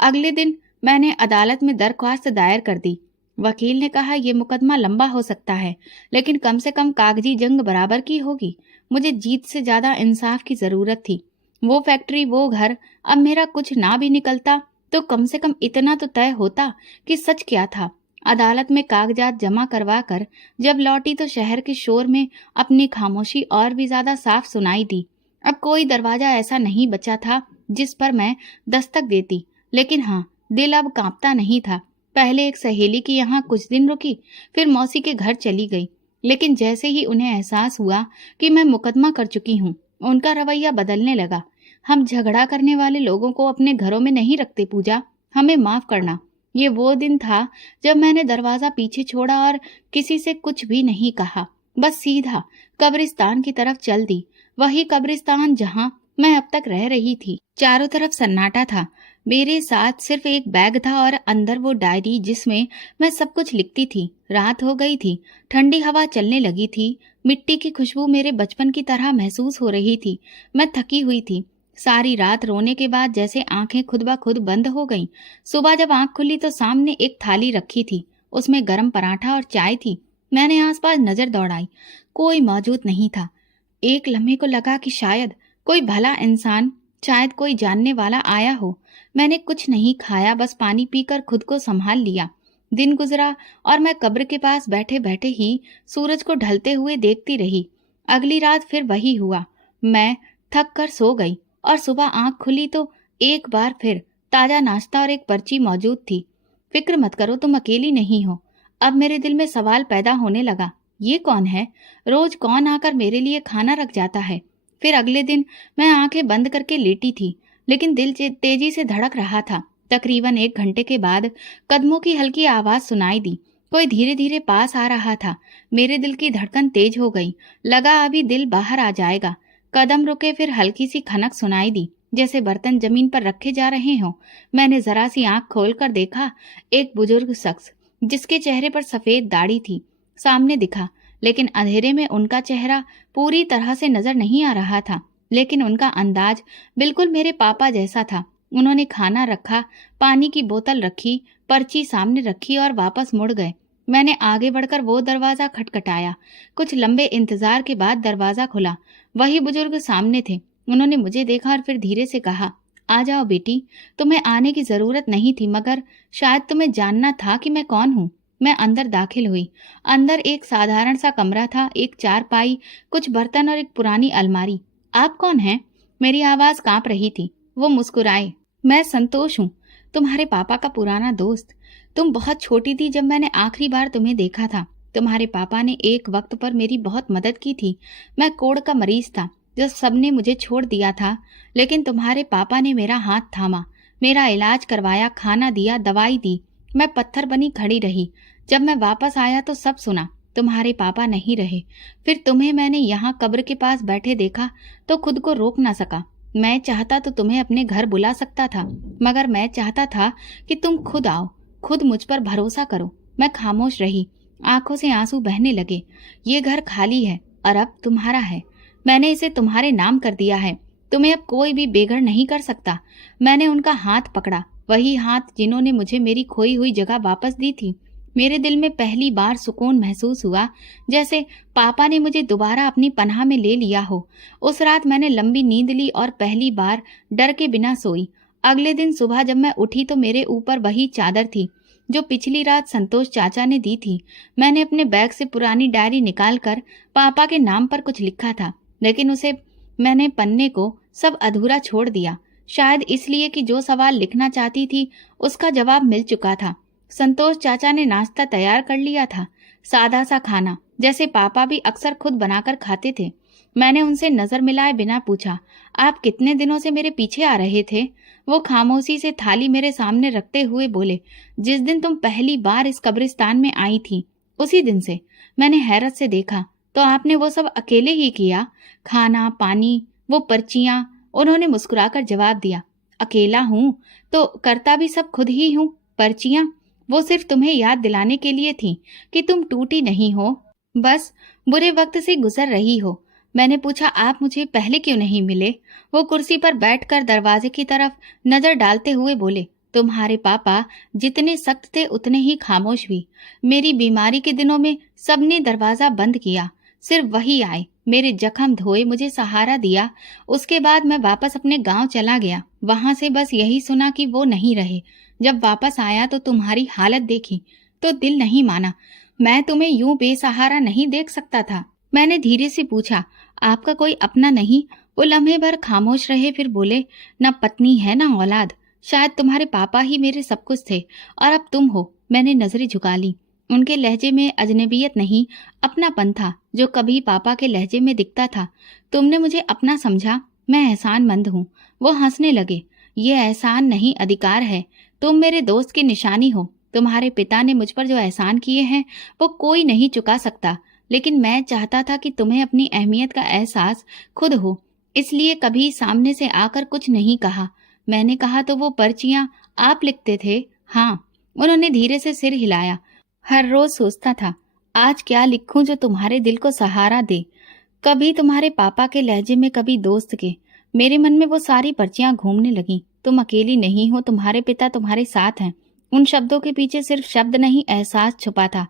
अगले दिन मैंने अदालत में दरख्वास्त दायर कर दी। वकील ने कहा, यह मुकदमा लंबा हो सकता है, लेकिन कम से कम कागजी जंग बराबर की होगी। मुझे जीत से ज्यादा इंसाफ की जरूरत थी। वो फैक्ट्री, वो घर, अब मेरा कुछ ना भी निकलता तो कम से कम इतना तो तय होता कि सच क्या था। अदालत में कागजात जमा करवा कर जब लौटी तो शहर के शोर में अपनी खामोशी और भी ज्यादा साफ सुनाई दी। अब कोई दरवाजा ऐसा नहीं बचा था जिस पर मैं दस्तक देती, लेकिन हाँ, दिल अब कांपता नहीं था। पहले एक सहेली की यहाँ कुछ दिन रुकी, फिर मौसी के घर चली गई, लेकिन जैसे ही उन्हें एहसास हुआ कि मैं मुकदमा कर चुकी हूँ, उनका रवैया बदलने लगा। हम झगड़ा करने वाले लोगों को अपने घरों में नहीं रखते पूजा, हमें माफ करना। ये वो दिन था जब मैंने दरवाजा पीछे छोड़ा और किसी से कुछ भी नहीं कहा, बस सीधा कब्रिस्तान की तरफ चल दी। वही कब्रिस्तान जहाँ मैं अब तक रह रही थी। चारों तरफ सन्नाटा था। मेरे साथ सिर्फ एक बैग था और अंदर वो डायरी जिसमें मैं सब कुछ लिखती थी। रात हो गई थी, ठंडी हवा चलने लगी थी, मिट्टी की खुशबू मेरे बचपन की तरह महसूस हो रही थी। मैं थकी हुई थी। सारी रात रोने के बाद जैसे आंखें खुद ब खुद बंद हो गईं। सुबह जब आंख खुली तो सामने एक थाली रखी थी, उसमें गरम पराठा और चाय थी। मैंने आसपास नजर दौड़ाई, कोई मौजूद नहीं था। एक लम्हे को लगा कि शायद कोई भला इंसान, शायद कोई जानने वाला आया हो। मैंने कुछ नहीं खाया, बस पानी पीकर खुद को संभाल लिया। दिन गुजरा और मैं कब्र के पास बैठे बैठे ही सूरज को ढलते हुए देखती रही। अगली रात फिर वही हुआ। मैं थक कर सो गई और सुबह आंख खुली तो एक बार फिर ताजा नाश्ता और एक पर्ची मौजूद थी। फिक्र मत करो, तुम अकेली नहीं हो। अब मेरे दिल में सवाल पैदा होने लगा, ये कौन है? रोज कौन आकर मेरे लिए खाना रख जाता है? फिर अगले दिन मैं आंखें बंद करके लेटी थी, लेकिन दिल तेजी से धड़क रहा था। तकरीबन 1 घंटे के बाद कदमों की हल्की आवाज सुनाई दी। कोई धीरे धीरे पास आ रहा था। मेरे दिल की धड़कन तेज हो गई, लगा अभी दिल बाहर आ जाएगा। कदम रुके, फिर हल्की सी खनक सुनाई दी, जैसे बर्तन जमीन पर रखे जा रहे हों। मैंने जरा सी आंख खोलकर देखा, एक बुजुर्ग शख्स जिसके चेहरे पर सफेद दाढ़ी थी सामने दिखा, लेकिन अंधेरे में उनका चेहरा पूरी तरह से नजर नहीं आ रहा था। लेकिन उनका अंदाज बिल्कुल मेरे पापा जैसा था। उन्होंने खाना रखा, पानी की बोतल रखी, पर्ची सामने रखी और वापस मुड़ गए। मैंने आगे बढ़कर वो दरवाजा खटखटाया। कुछ लंबे इंतजार के बाद दरवाजा खुला। वही बुजुर्ग सामने थे। उन्होंने मुझे देखा और फिर धीरे से कहा, आ जाओ बेटी, तुम्हें आने की जरूरत नहीं थी, मगर शायद तुम्हें जानना था कि मैं कौन हूँ। मैं अंदर दाखिल हुई। अंदर एक साधारण सा कमरा था, एक चारपाई, कुछ बर्तन और एक पुरानी अलमारी। आप कौन हैं? मेरी आवाज कांप रही थी। वो मुस्कुराए। मैं संतोष हूँ, तुम्हारे पापा का पुराना दोस्त। तुम बहुत छोटी थी जब मैंने आखिरी बार तुम्हें देखा था। तुम्हारे पापा ने एक वक्त पर मेरी बहुत मदद की थी। मैं कोढ़ का मरीज था, जब सबने मुझे छोड़ दिया था, लेकिन तुम्हारे पापा ने मेरा हाथ थामा, मेरा इलाज करवाया, खाना दिया, दवाई दी। मैं पत्थर बनी खड़ी रही। जब मैं वापस आया तो सब सुना। तुम्हारे पापा नहीं रहे। फिर तुम्हें मैंने यहाँ कब्र के पास बैठे देखा तो खुद को रोक ना सका। मैं चाहता तो तुम्हें अपने घर बुला सकता था, मगर मैं चाहता था कि तुम खुद आओ, खुद मुझ पर भरोसा करो। मैं खामोश रही। आंखों से आंसू बहने लगे। ये घर खाली है और अब तुम्हारा है। मैंने इसे तुम्हारे नाम कर दिया है। तुम्हें अब कोई भी बेघर नहीं कर सकता। मैंने उनका हाथ पकड़ा, वही हाथ जिन्होंने मुझे मेरी खोई हुई जगह वापस दी थी। मेरे दिल में पहली बार सुकून महसूस हुआ, जैसे पापा ने मुझे दोबारा अपनी पनाह में ले लिया हो। उस रात मैंने लंबी नींद ली और पहली बार डर के बिना सोई। अगले दिन सुबह जब मैं उठी तो मेरे ऊपर वही चादर थी जो पिछली रात संतोष चाचा ने दी थी। मैंने अपने बैग से पुरानी डायरी निकालकर पापा के नाम पर कुछ लिखा था, लेकिन उसे मैंने पन्ने को सब अधूरा छोड़ दिया। शायद इसलिए कि जो सवाल लिखना चाहती थी उसका जवाब मिल चुका था। संतोष चाचा ने नाश्ता तैयार कर लिया था, सादा सा खाना, जैसे पापा भी अक्सर खुद बनाकर खाते थे। मैंने उनसे नजर मिलाए बिना पूछा, आप कितने दिनों से मेरे पीछे आ रहे थे? वो खामोशी से थाली मेरे सामने रखते हुए बोले, जिस दिन तुम पहली बार इस कब्रिस्तान में आई थी उसी दिन से। मैंने हैरत से देखा, तो आपने वो सब अकेले ही किया? खाना, पानी, वो पर्चियां? उन्होंने मुस्कुराकर जवाब दिया, अकेला हूं तो करता भी सब खुद ही हूं। पर्चियां वो सिर्फ तुम्हें याद दिलाने के लिए थी कि तुम टूटी नहीं हो, बस बुरे वक्त से गुजर रही हो। मैंने पूछा, आप मुझे पहले क्यों नहीं मिले? वो कुर्सी पर बैठकर दरवाजे की तरफ नजर डालते हुए बोले, तुम्हारे पापा जितने सख्त थे उतने ही खामोश भी। मेरी बीमारी के दिनों में सबने दरवाजा बंद किया, सिर्फ वही आए, मेरे जख्म धोए, मुझे सहारा दिया। उसके बाद मैं वापस अपने गांव चला गया। वहां से बस यही सुना कि वो नहीं रहे। जब वापस आया तो तुम्हारी हालत देखी तो दिल नहीं माना। मैं तुम्हें यूं बेसहारा नहीं देख सकता था। मैंने धीरे से पूछा, आपका कोई अपना नहीं? वो लम्हे भर खामोश रहे, फिर बोले, न पत्नी है न औलाद। शायद तुम्हारे पापा ही मेरे सब कुछ थे और अब तुम हो। मैंने नजरें झुका ली। उनके लहजे में अजनबियत नहीं, अपनापन था जो कभी पापा के लहजे में दिखता था। तुमने मुझे अपना समझा, मैं एहसानमंद हूँ। वो हंसने लगे, ये एहसान नहीं, अधिकार है। तुम मेरे दोस्त की निशानी हो। तुम्हारे पिता ने मुझ पर जो एहसान किए हैं वो कोई नहीं चुका सकता, लेकिन मैं चाहता था कि तुम्हें अपनी अहमियत का एहसास खुद हो, इसलिए कभी सामने से आकर कुछ नहीं कहा। मैंने कहा, तो वो पर्चियां आप लिखते थे? हाँ। उन्होंने धीरे से सिर हिलाया। हर रोज सोचता था, आज क्या लिखूं जो तुम्हारे दिल को सहारा दे। कभी तुम्हारे पापा के लहजे में, कभी दोस्त के। मेरे मन में वो सारी पर्चियां घूमने लगी। तुम अकेली नहीं हो, तुम्हारे पिता तुम्हारे साथ हैं। उन शब्दों के पीछे सिर्फ शब्द नहीं, एहसास छुपा था।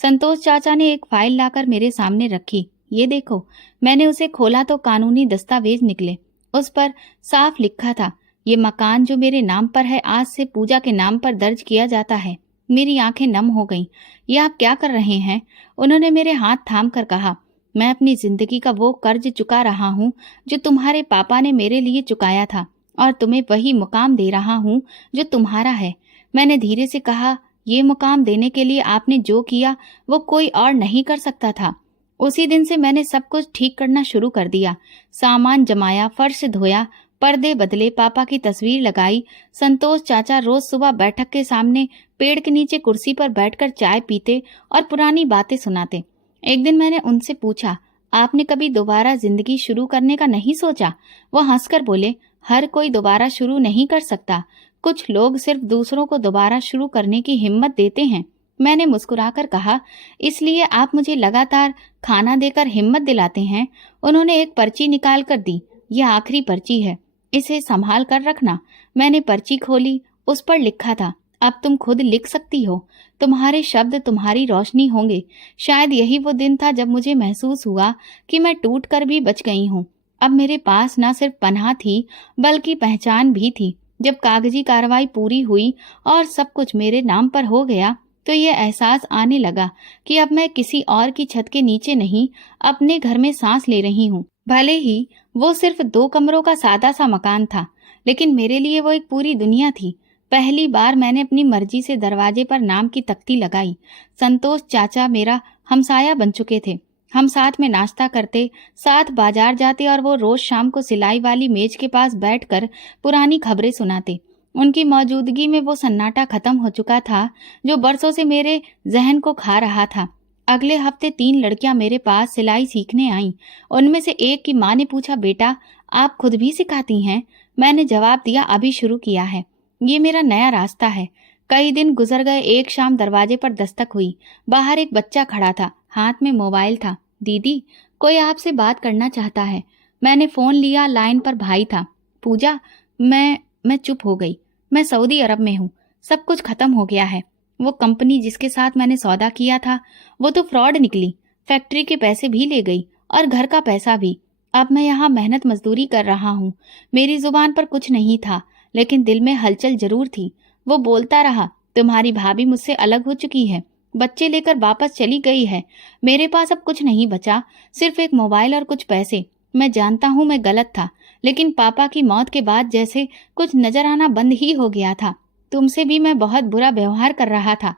संतोष चाचा ने एक फाइल लाकर मेरे सामने रखी। ये देखो। मैंने उसे खोला तो कानूनी दस्तावेज निकले। उस पर साफ लिखा था, ये मकान जो मेरे नाम पर है आज से पूजा के नाम पर दर्ज किया जाता है। मेरी आंखें नम हो गईं। ये आप क्या कर रहे हैं? उन्होंने मेरे हाथ थाम कर कहा, मैं अपनी जिंदगी का वो कर्ज चुका रहा हूँ जो तुम्हारे पापा ने मेरे लिए चुकाया था, और तुम्हें वही मुकाम दे रहा हूँ जो तुम्हारा है। मैंने धीरे से कहा, ये मुकाम देने के लिए आपने जो किया वो कोई और नहीं कर सकता था। उसी दिन से मैंने सब कुछ ठीक करना शुरू कर दिया। सामान जमाया, फर्श धोया, पर्दे बदले, पापा की तस्वीर लगाई। संतोष चाचा रोज सुबह बैठक के सामने पेड़ के नीचे कुर्सी पर बैठकर चाय पीते और पुरानी बातें सुनाते। एक दिन मैंने उनसे पूछा, आपने कभी दोबारा जिंदगी शुरू करने का नहीं सोचा? वो हंसकर बोले, हर कोई दोबारा शुरू नहीं कर सकता, कुछ लोग सिर्फ दूसरों को दोबारा शुरू करने की हिम्मत देते हैं। मैंने मुस्कुराकर कहा, इसलिए आप मुझे लगातार खाना देकर हिम्मत दिलाते हैं। उन्होंने एक पर्ची निकाल कर दी। यह आखिरी पर्ची है, इसे संभाल कर रखना। मैंने पर्ची खोली, उस पर लिखा था, अब तुम खुद लिख सकती हो, तुम्हारे शब्द तुम्हारी रोशनी होंगे। शायद यही वो दिन था जब मुझे महसूस हुआ कि मैं टूट कर भी बच गई हूँ। अब मेरे पास न सिर्फ पनाह थी बल्कि पहचान भी थी। जब कागजी कार्रवाई पूरी हुई और सब कुछ मेरे नाम पर हो गया तो ये एहसास आने लगा कि अब मैं किसी और की छत के नीचे नहीं, अपने घर में सांस ले रही हूँ। भले ही वो सिर्फ 2 कमरों का सादा सा मकान था, लेकिन मेरे लिए वो एक पूरी दुनिया थी। पहली बार मैंने अपनी मर्जी से दरवाजे पर नाम की तख्ती लगाई। संतोष चाचा मेरा हमसाया बन चुके थे। हम साथ में नाश्ता करते, साथ बाजार जाते और वो रोज शाम को सिलाई वाली मेज के पास बैठकर पुरानी खबरें सुनाते। उनकी मौजूदगी में वो सन्नाटा खत्म हो चुका था जो बरसों से मेरे जहन को खा रहा था। अगले हफ्ते 3 लड़कियां मेरे पास सिलाई सीखने आईं। उनमें से एक की माँ ने पूछा, बेटा आप खुद भी सिखाती हैं? मैंने जवाब दिया, अभी शुरू किया है, ये मेरा नया रास्ता है। कई दिन गुजर गए। एक शाम दरवाजे पर दस्तक हुई। बाहर एक बच्चा खड़ा था, हाथ में मोबाइल था। दीदी, कोई आपसे बात करना चाहता है। मैंने फोन लिया, लाइन पर भाई था। पूजा, मैं चुप हो गई। मैं सऊदी अरब में हूँ। सब कुछ खत्म हो गया है। वो कंपनी जिसके साथ मैंने सौदा किया था वो तो फ्रॉड निकली। फैक्ट्री के पैसे भी ले गई और घर का पैसा भी। अब मैं यहाँ मेहनत मजदूरी कर रहा हूँ। मेरी जुबान पर कुछ नहीं था, लेकिन दिल में हलचल जरूर थी। वो बोलता रहा, तुम्हारी भाभी मुझसे अलग हो चुकी है, बच्चे लेकर वापस चली गई है। मेरे पास अब कुछ नहीं बचा, सिर्फ एक मोबाइल और कुछ पैसे। मैं जानता हूँ मैं गलत था, लेकिन पापा की मौत के बाद जैसे कुछ नजर आना बंद ही हो गया था। तुमसे भी मैं बहुत बुरा व्यवहार कर रहा था।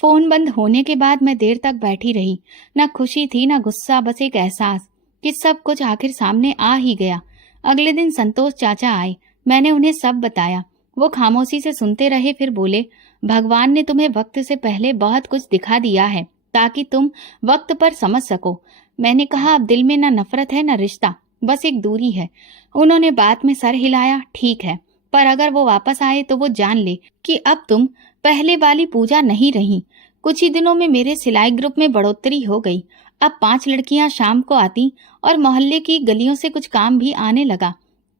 फोन बंद होने के बाद मैं देर तक बैठी रही। न खुशी थी न गुस्सा, बस एक एहसास कि सब कुछ आखिर सामने आ ही गया। अगले दिन संतोष चाचा आए। मैंने उन्हें सब बताया। वो खामोशी से सुनते रहे, फिर बोले, भगवान ने तुम्हें वक्त से पहले बहुत कुछ दिखा दिया है ताकि तुम वक्त पर समझ सको। मैंने कहा, अब दिल में न नफरत है न रिश्ता, बस एक दूरी है। उन्होंने बात में सर हिलाया। ठीक है, पर अगर वो वापस आए तो वो जान ले कि अब तुम पहले वाली पूजा नहीं रही। कुछ ही दिनों में मेरे सिलाई ग्रुप में बढ़ोतरी हो गई। अब 5 लड़कियां शाम को आती और मोहल्ले की गलियों से कुछ काम भी आने लगा।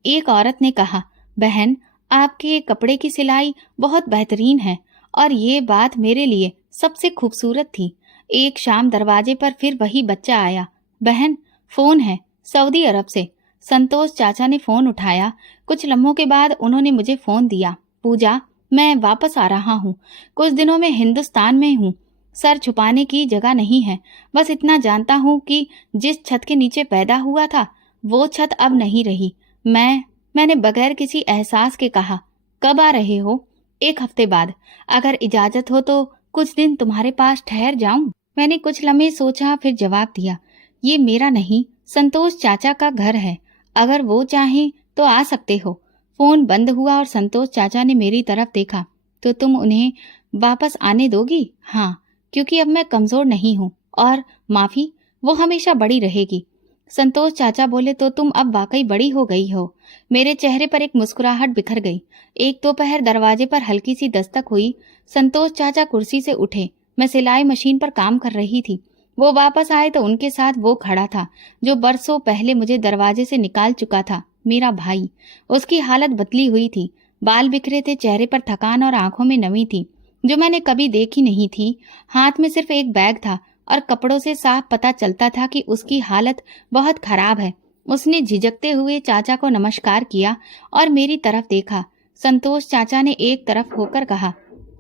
एक औरत ने कहा, बहन, आपके कपड़े की सिलाई बहुत बेहतरीन है। और ये बात मेरे लिए सबसे खूबसूरत थी। एक शाम दरवाजे पर फिर वही बच्चा आया। बहन, फोन है सऊदी अरब से। संतोष चाचा ने फोन उठाया। कुछ लम्हों के बाद उन्होंने मुझे फोन दिया। पूजा, मैं वापस आ रहा हूँ। कुछ दिनों में हिंदुस्तान में हूँ। सर छुपाने की जगह नहीं है। बस इतना जानता हूँ कि जिस छत के नीचे पैदा हुआ था वो छत अब नहीं रही। मैंने बगैर किसी एहसास के कहा, कब आ रहे हो? 1 हफ्ते बाद। अगर इजाजत हो तो कुछ दिन तुम्हारे पास ठहर जाऊं? मैंने कुछ लम्हे सोचा, फिर जवाब दिया, ये मेरा नहीं, संतोष चाचा का घर है। अगर वो चाहें तो आ सकते हो। फोन बंद हुआ और संतोष चाचा ने मेरी तरफ देखा। तो तुम उन्हें वापस आने दोगी? हाँ, क्योंकि अब मैं कमजोर नहीं हूँ। और माफी, वो हमेशा बड़ी रहेगी। संतोष चाचा बोले, तो तुम अब वाकई बड़ी हो गई हो। मेरे चेहरे पर एक मुस्कुराहट बिखर गई। एक दोपहर दरवाजे पर हल्की सी दस्तक हुई। संतोष चाचा कुर्सी से उठे। मैं सिलाई मशीन पर काम कर रही थी। वो वापस आए तो उनके साथ वो खड़ा था जो बरसों पहले मुझे दरवाजे से निकाल चुका था, मेरा भाई। उसकी हालत बदली हुई थी। बाल बिखरे थे, चेहरे पर थकान और आंखों में नमी थी जो मैंने कभी देखी नहीं थी। हाथ में सिर्फ एक बैग था और कपड़ों से साफ पता चलता था कि उसकी हालत बहुत खराब है। उसने झिझकते हुए चाचा को नमस्कार किया और मेरी तरफ देखा। संतोष चाचा ने एक तरफ होकर कहा,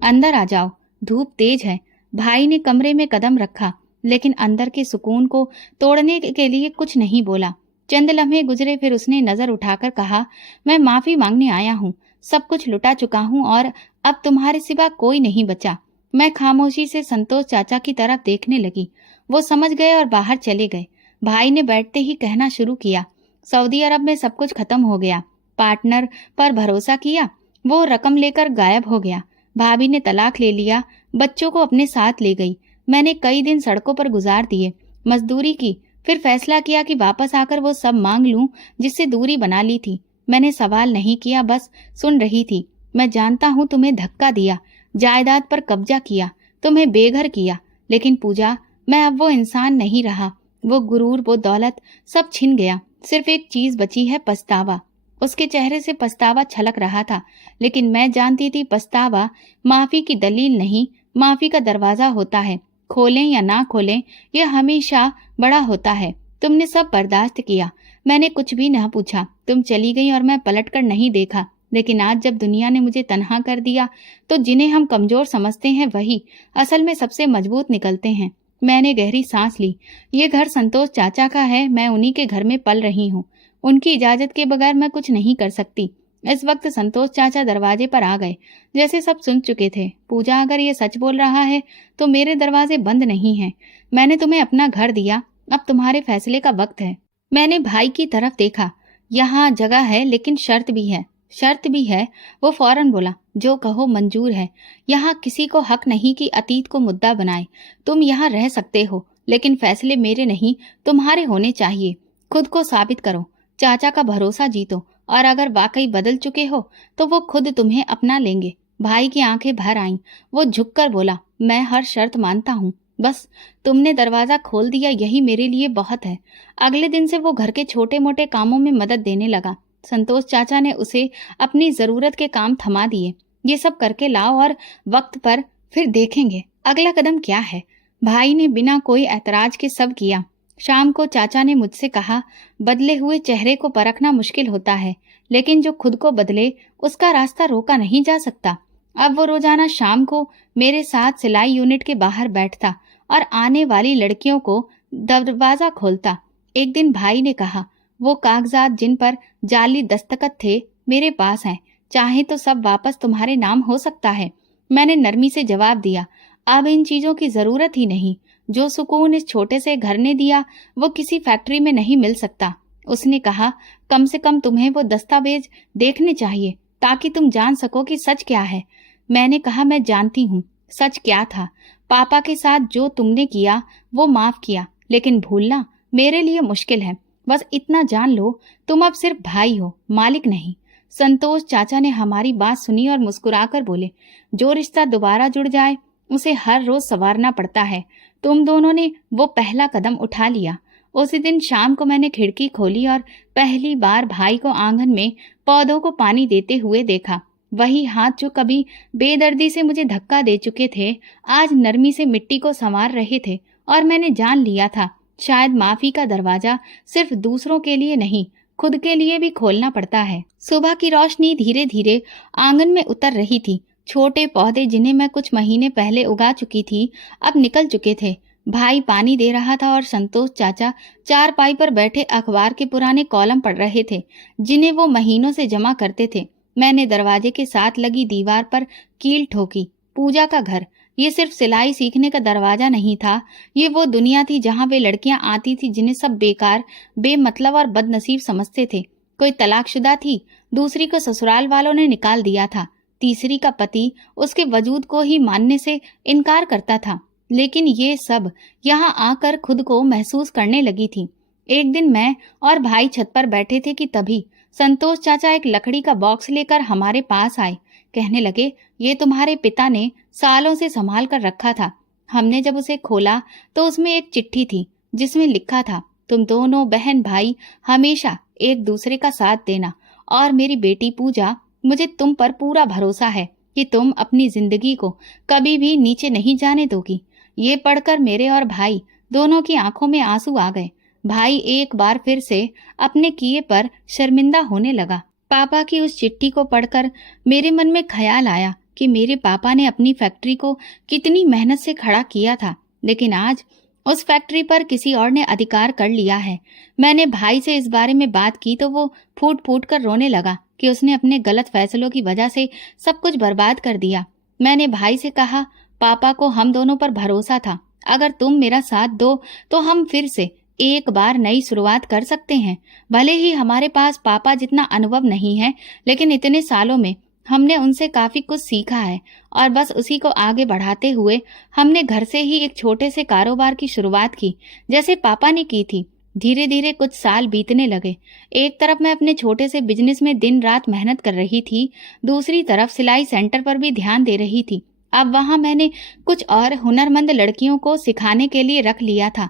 अंदर आ जाओ, धूप तेज है। भाई ने कमरे में कदम रखा, लेकिन अंदर के सुकून को तोड़ने के लिए कुछ नहीं बोला। चंद लम्हे गुजरे, फिर उसने नजर उठाकर कहा, मैं माफी मांगने आया हूँ। सब कुछ लुटा चुका हूँ और अब तुम्हारे सिवा कोई नहीं बचा। मैं खामोशी से संतोष चाचा की तरफ देखने लगी। वो समझ गए और बाहर चले गए। भाई ने बैठते ही कहना शुरू किया, सऊदी अरब में सब कुछ खत्म हो गया। पार्टनर पर भरोसा किया, वो रकम लेकर गायब हो गया। भाभी ने तलाक ले लिया, बच्चों को अपने साथ ले गई। मैंने कई दिन सड़कों पर गुजार दिए, मजदूरी की, फिर फैसला किया कि वापस आकर वो सब मांग लूं जिससे दूरी बना ली थी। मैंने सवाल नहीं किया, बस सुन रही थी। मैं जानता हूँ तुम्हें धक्का दिया, जायदाद पर कब्जा किया, तुम्हें बेघर किया, लेकिन पूजा, मैं अब वो इंसान नहीं रहा। वो गुरूर, वो दौलत, सब छिन गया। सिर्फ एक चीज बची है, पछतावा। उसके चेहरे से पछतावा छलक रहा था, लेकिन मैं जानती थी पछतावा माफी की दलील नहीं, माफी का दरवाजा होता है। खोलें या ना खोलें, यह हमेशा बड़ा होता है। तुमने सब बर्दाश्त किया, मैंने कुछ भी न पूछा। तुम चली गई और मैं पलटकर नहीं देखा। लेकिन आज जब दुनिया ने मुझे तन्हा कर दिया, तो जिन्हें हम कमजोर समझते हैं वही असल में सबसे मजबूत निकलते हैं। मैंने गहरी सांस ली। ये घर संतोष चाचा का है, मैं उन्हीं के घर में पल रही हूँ। उनकी इजाजत के बगैर मैं कुछ नहीं कर सकती। इस वक्त संतोष चाचा दरवाजे पर आ गए, जैसे सब सुन चुके थे। पूजा, अगर ये सच बोल रहा है तो मेरे दरवाजे बंद नहीं हैं। मैंने तुम्हें अपना घर दिया, अब तुम्हारे फैसले का वक्त है। मैंने भाई की तरफ देखा। यहाँ जगह है, लेकिन शर्त भी है। शर्त भी है? वो फौरन बोला, जो कहो मंजूर है। यहाँ किसी को हक नहीं कि अतीत को मुद्दा बनाए। तुम यहाँ रह सकते हो, लेकिन फैसले मेरे नहीं तुम्हारे होने चाहिए। खुद को साबित करो, चाचा का भरोसा जीतो, और अगर वाकई बदल चुके हो तो वो खुद तुम्हें अपना लेंगे। भाई की आंखें भर आईं। वो झुककर बोला, मैं हर शर्त मानता हूँ, बस तुमने दरवाजा खोल दिया यही मेरे लिए बहुत है। अगले दिन से वो घर के छोटे मोटे कामों में मदद देने लगा। संतोष चाचा ने उसे अपनी जरूरत के काम थमा दिए। ये सब करके लाओ और वक्त पर फिर देखेंगे अगला कदम क्या है। भाई ने बिना कोई ऐतराज के सब किया। शाम को चाचा ने मुझसे कहा, बदले हुए चेहरे को परखना मुश्किल होता है, लेकिन जो खुद को बदले उसका रास्ता रोका नहीं जा सकता। अब वो रोजाना शाम को मेरे साथ सिलाई यूनिट के बाहर बैठता और आने वाली लड़कियों को दरवाजा खोलता। एक दिन भाई ने कहा, वो कागजात जिन पर जाली दस्तखत थे मेरे पास हैं, चाहे तो सब वापस तुम्हारे नाम हो सकता है। मैंने नरमी से जवाब दिया, अब इन चीजों की जरूरत ही नहीं। जो सुकून इस छोटे से घर ने दिया वो किसी फैक्ट्री में नहीं मिल सकता। उसने कहा, कम से कम तुम्हें वो दस्तावेज देखने चाहिए ताकि तुम जान सको कि सच क्या है। मैंने कहा, मैं जानती हूँ सच क्या था। पापा के साथ जो तुमने किया वो माफ किया, लेकिन भूलना मेरे लिए मुश्किल है। बस इतना जान लो, तुम अब सिर्फ भाई हो, मालिक नहीं। संतोष चाचा ने हमारी बात सुनी और मुस्कुराकर बोले, जो रिश्ता दोबारा जुड़ जाए उसे हर रोज संवारना पड़ता है। तुम दोनों ने वो पहला कदम उठा लिया। उसी दिन शाम को मैंने खिड़की खोली और पहली बार भाई को आंगन में पौधों को पानी देते हुए देखा। वही हाथ जो कभी बेदर्दी से मुझे धक्का दे चुके थे, आज नरमी से मिट्टी को संवार रहे थे। और मैंने जान लिया था, शायद माफी का दरवाजा सिर्फ दूसरों के लिए नहीं, खुद के लिए भी खोलना पड़ता है। सुबह की रोशनी धीरे धीरे आंगन में उतर रही थी। छोटे पौधे जिन्हें मैं कुछ महीने पहले उगा चुकी थी अब निकल चुके थे। भाई पानी दे रहा था और संतोष चाचा चारपाई पर बैठे अखबार के पुराने कॉलम पढ़ रहे थे, जिन्हें वो महीनों से जमा करते थे। मैंने दरवाजे के साथ लगी दीवार पर कील ठोकी। पूजा का घर। ये सिर्फ सिलाई सीखने का दरवाजा नहीं था, ये वो दुनिया थी जहाँ वे लड़कियां आती थी जिन्हें सब बेकार, बेमतलब और बदनसीब समझते थे। कोई तलाकशुदा थी, दूसरी को ससुराल वालों ने निकाल दिया था, तीसरी का पति उसके वजूद को ही मानने से इनकार करता था। लेकिन ये सब यहाँ आकर खुद को महसूस करने लगी थी। एक दिन मैं और भाई छत पर बैठे थे कि तभी संतोष चाचा एक लकड़ी का बॉक्स लेकर हमारे पास आए। कहने लगे, ये तुम्हारे पिता ने सालों से संभाल कर रखा था। हमने जब उसे खोला तो उसमें एक चिट्ठी थी जिसमें लिखा था, तुम दोनों बहन भाई हमेशा एक दूसरे का साथ देना, और मेरी बेटी पूजा, मुझे तुम पर पूरा भरोसा है कि तुम अपनी जिंदगी को कभी भी नीचे नहीं जाने दोगी। ये पढ़कर मेरे और भाई दोनों की आंखों में आंसू आ गए। भाई एक बार फिर से अपने किए पर शर्मिंदा होने लगा। पापा की उस चिट्ठी को पढ़कर मेरे मन में ख्याल आया कि मेरे पापा ने अपनी फैक्ट्री को कितनी मेहनत से खड़ा किया था, लेकिन आज उस फैक्ट्री पर किसी और ने अधिकार कर लिया है। मैंने भाई से इस बारे में बात की तो वो फूट फूट कर रोने लगा कि उसने अपने गलत फैसलों की वजह से सब कुछ बर्बाद कर दिया। मैंने भाई से कहा, पापा को हम दोनों पर भरोसा था, अगर तुम मेरा साथ दो तो हम फिर से एक बार नई शुरुआत कर सकते हैं। भले ही हमारे पास पापा जितना अनुभव नहीं है, लेकिन इतने सालों में हमने उनसे काफी कुछ सीखा है और बस उसी को आगे बढ़ाते हुए हमने घर से ही एक छोटे से कारोबार की शुरुआत की, जैसे पापा ने की थी। धीरे धीरे कुछ साल बीतने लगे। एक तरफ मैं अपने छोटे से बिजनेस में दिन रात मेहनत कर रही थी, दूसरी तरफ सिलाई सेंटर पर भी ध्यान दे रही थी। अब वहां मैंने कुछ और हुनरमंद लड़कियों को सिखाने के लिए रख लिया था।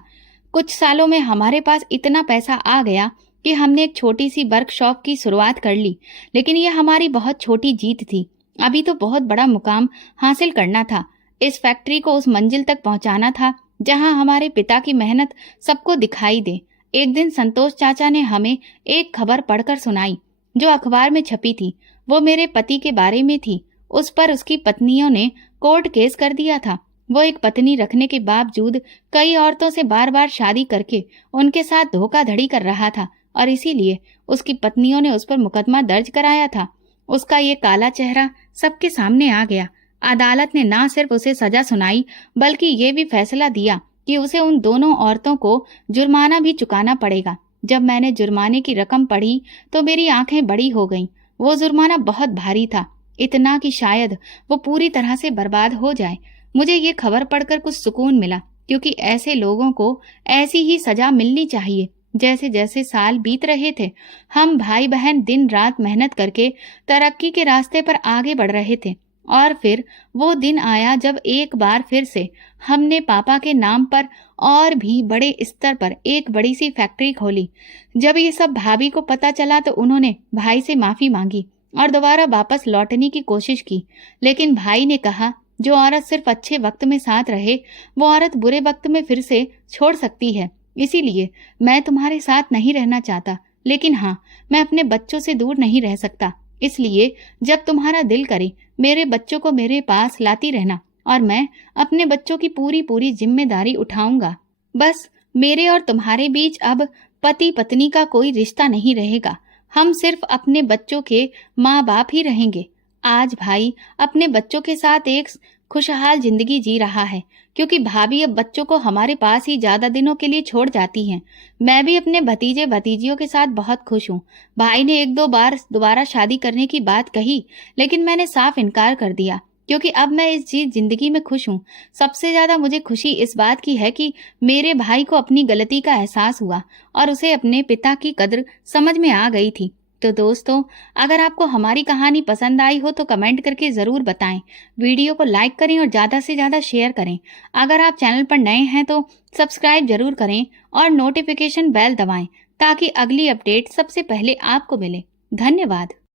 कुछ सालों में हमारे पास इतना पैसा आ गया कि हमने एक छोटी सी वर्कशॉप की शुरुआत कर ली, लेकिन यह हमारी बहुत छोटी जीत थी। अभी तो बहुत बड़ा मुकाम हासिल करना था। इस फैक्ट्री को उस मंजिल तक पहुंचाना था जहां हमारे पिता की मेहनत सबको दिखाई दे। एक दिन संतोष चाचा ने हमें एक खबर पढ़कर सुनाई जो अखबार में छपी थी। वो मेरे पति के बारे में थी। उस पर उसकी पत्नियों ने कोर्ट केस कर दिया था। वो एक पत्नी रखने के बावजूद कई औरतों से बार बार शादी करके उनके साथ धोखाधड़ी कर रहा था और इसीलिए उसकी पत्नियों ने उस पर मुकदमा दर्ज कराया था। उसका ये काला चेहरा सबके सामने आ गया। अदालत ने ना सिर्फ उसे सजा सुनाई बल्कि ये भी फैसला दिया कि उसे उन दोनों औरतों को जुर्माना भी चुकाना पड़ेगा। जब मैंने जुर्माने की रकम पढ़ी तो मेरी आंखें बड़ी हो गईं। वो जुर्माना बहुत भारी था, इतना कि शायद वो पूरी तरह से बर्बाद हो जाए। मुझे ये खबर पढ़कर कुछ सुकून मिला, क्योंकि ऐसे लोगों को ऐसी ही सजा मिलनी चाहिए। जैसे जैसे साल बीत रहे थे, हम भाई बहन दिन रात मेहनत करके तरक्की के रास्ते पर आगे बढ़ रहे थे। और फिर वो दिन आया जब एक बार फिर से हमने पापा के नाम पर और भी बड़े स्तर पर एक बड़ी सी फैक्ट्री खोली। जब ये सब भाभी को पता चला तो उन्होंने भाई से माफी मांगी और दोबारा वापस लौटने की कोशिश की, लेकिन भाई ने कहा जो औरत सिर्फ अच्छे वक्त में साथ रहे वो औरत बुरे वक्त में फिर से छोड़ सकती है। इसीलिए मैं तुम्हारे साथ नहीं रहना चाहता, लेकिन हाँ, मैं अपने बच्चों से दूर नहीं रह सकता। इसलिए जब तुम्हारा दिल करे मेरे बच्चों को मेरे पास लाती रहना और मैं अपने बच्चों की पूरी पूरी जिम्मेदारी उठाऊंगा। बस मेरे और तुम्हारे बीच अब पति पत्नी का कोई रिश्ता नहीं रहेगा। हम सिर्फ अपने बच्चों के माँ बाप ही रहेंगे। आज भाई अपने बच्चों के साथ एक खुशहाल जिंदगी जी रहा है, क्योंकि भाभी अब बच्चों को हमारे पास ही ज्यादा दिनों के लिए छोड़ जाती हैं। मैं भी अपने भतीजे भतीजियों के साथ बहुत खुश हूँ। भाई ने एक दो बार दोबारा शादी करने की बात कही, लेकिन मैंने साफ इनकार कर दिया, क्योंकि अब मैं इस जिंदगी में खुश हूँ। सबसे ज्यादा मुझे खुशी इस बात की है कि मेरे भाई को अपनी गलती का एहसास हुआ और उसे अपने पिता की कद्र समझ में आ गई थी। तो दोस्तों, अगर आपको हमारी कहानी पसंद आई हो तो कमेंट करके जरूर बताएं। वीडियो को लाइक करें और ज्यादा से ज्यादा शेयर करें। अगर आप चैनल पर नए हैं तो सब्सक्राइब जरूर करें और नोटिफिकेशन बेल दबाएं ताकि अगली अपडेट सबसे पहले आपको मिले। धन्यवाद।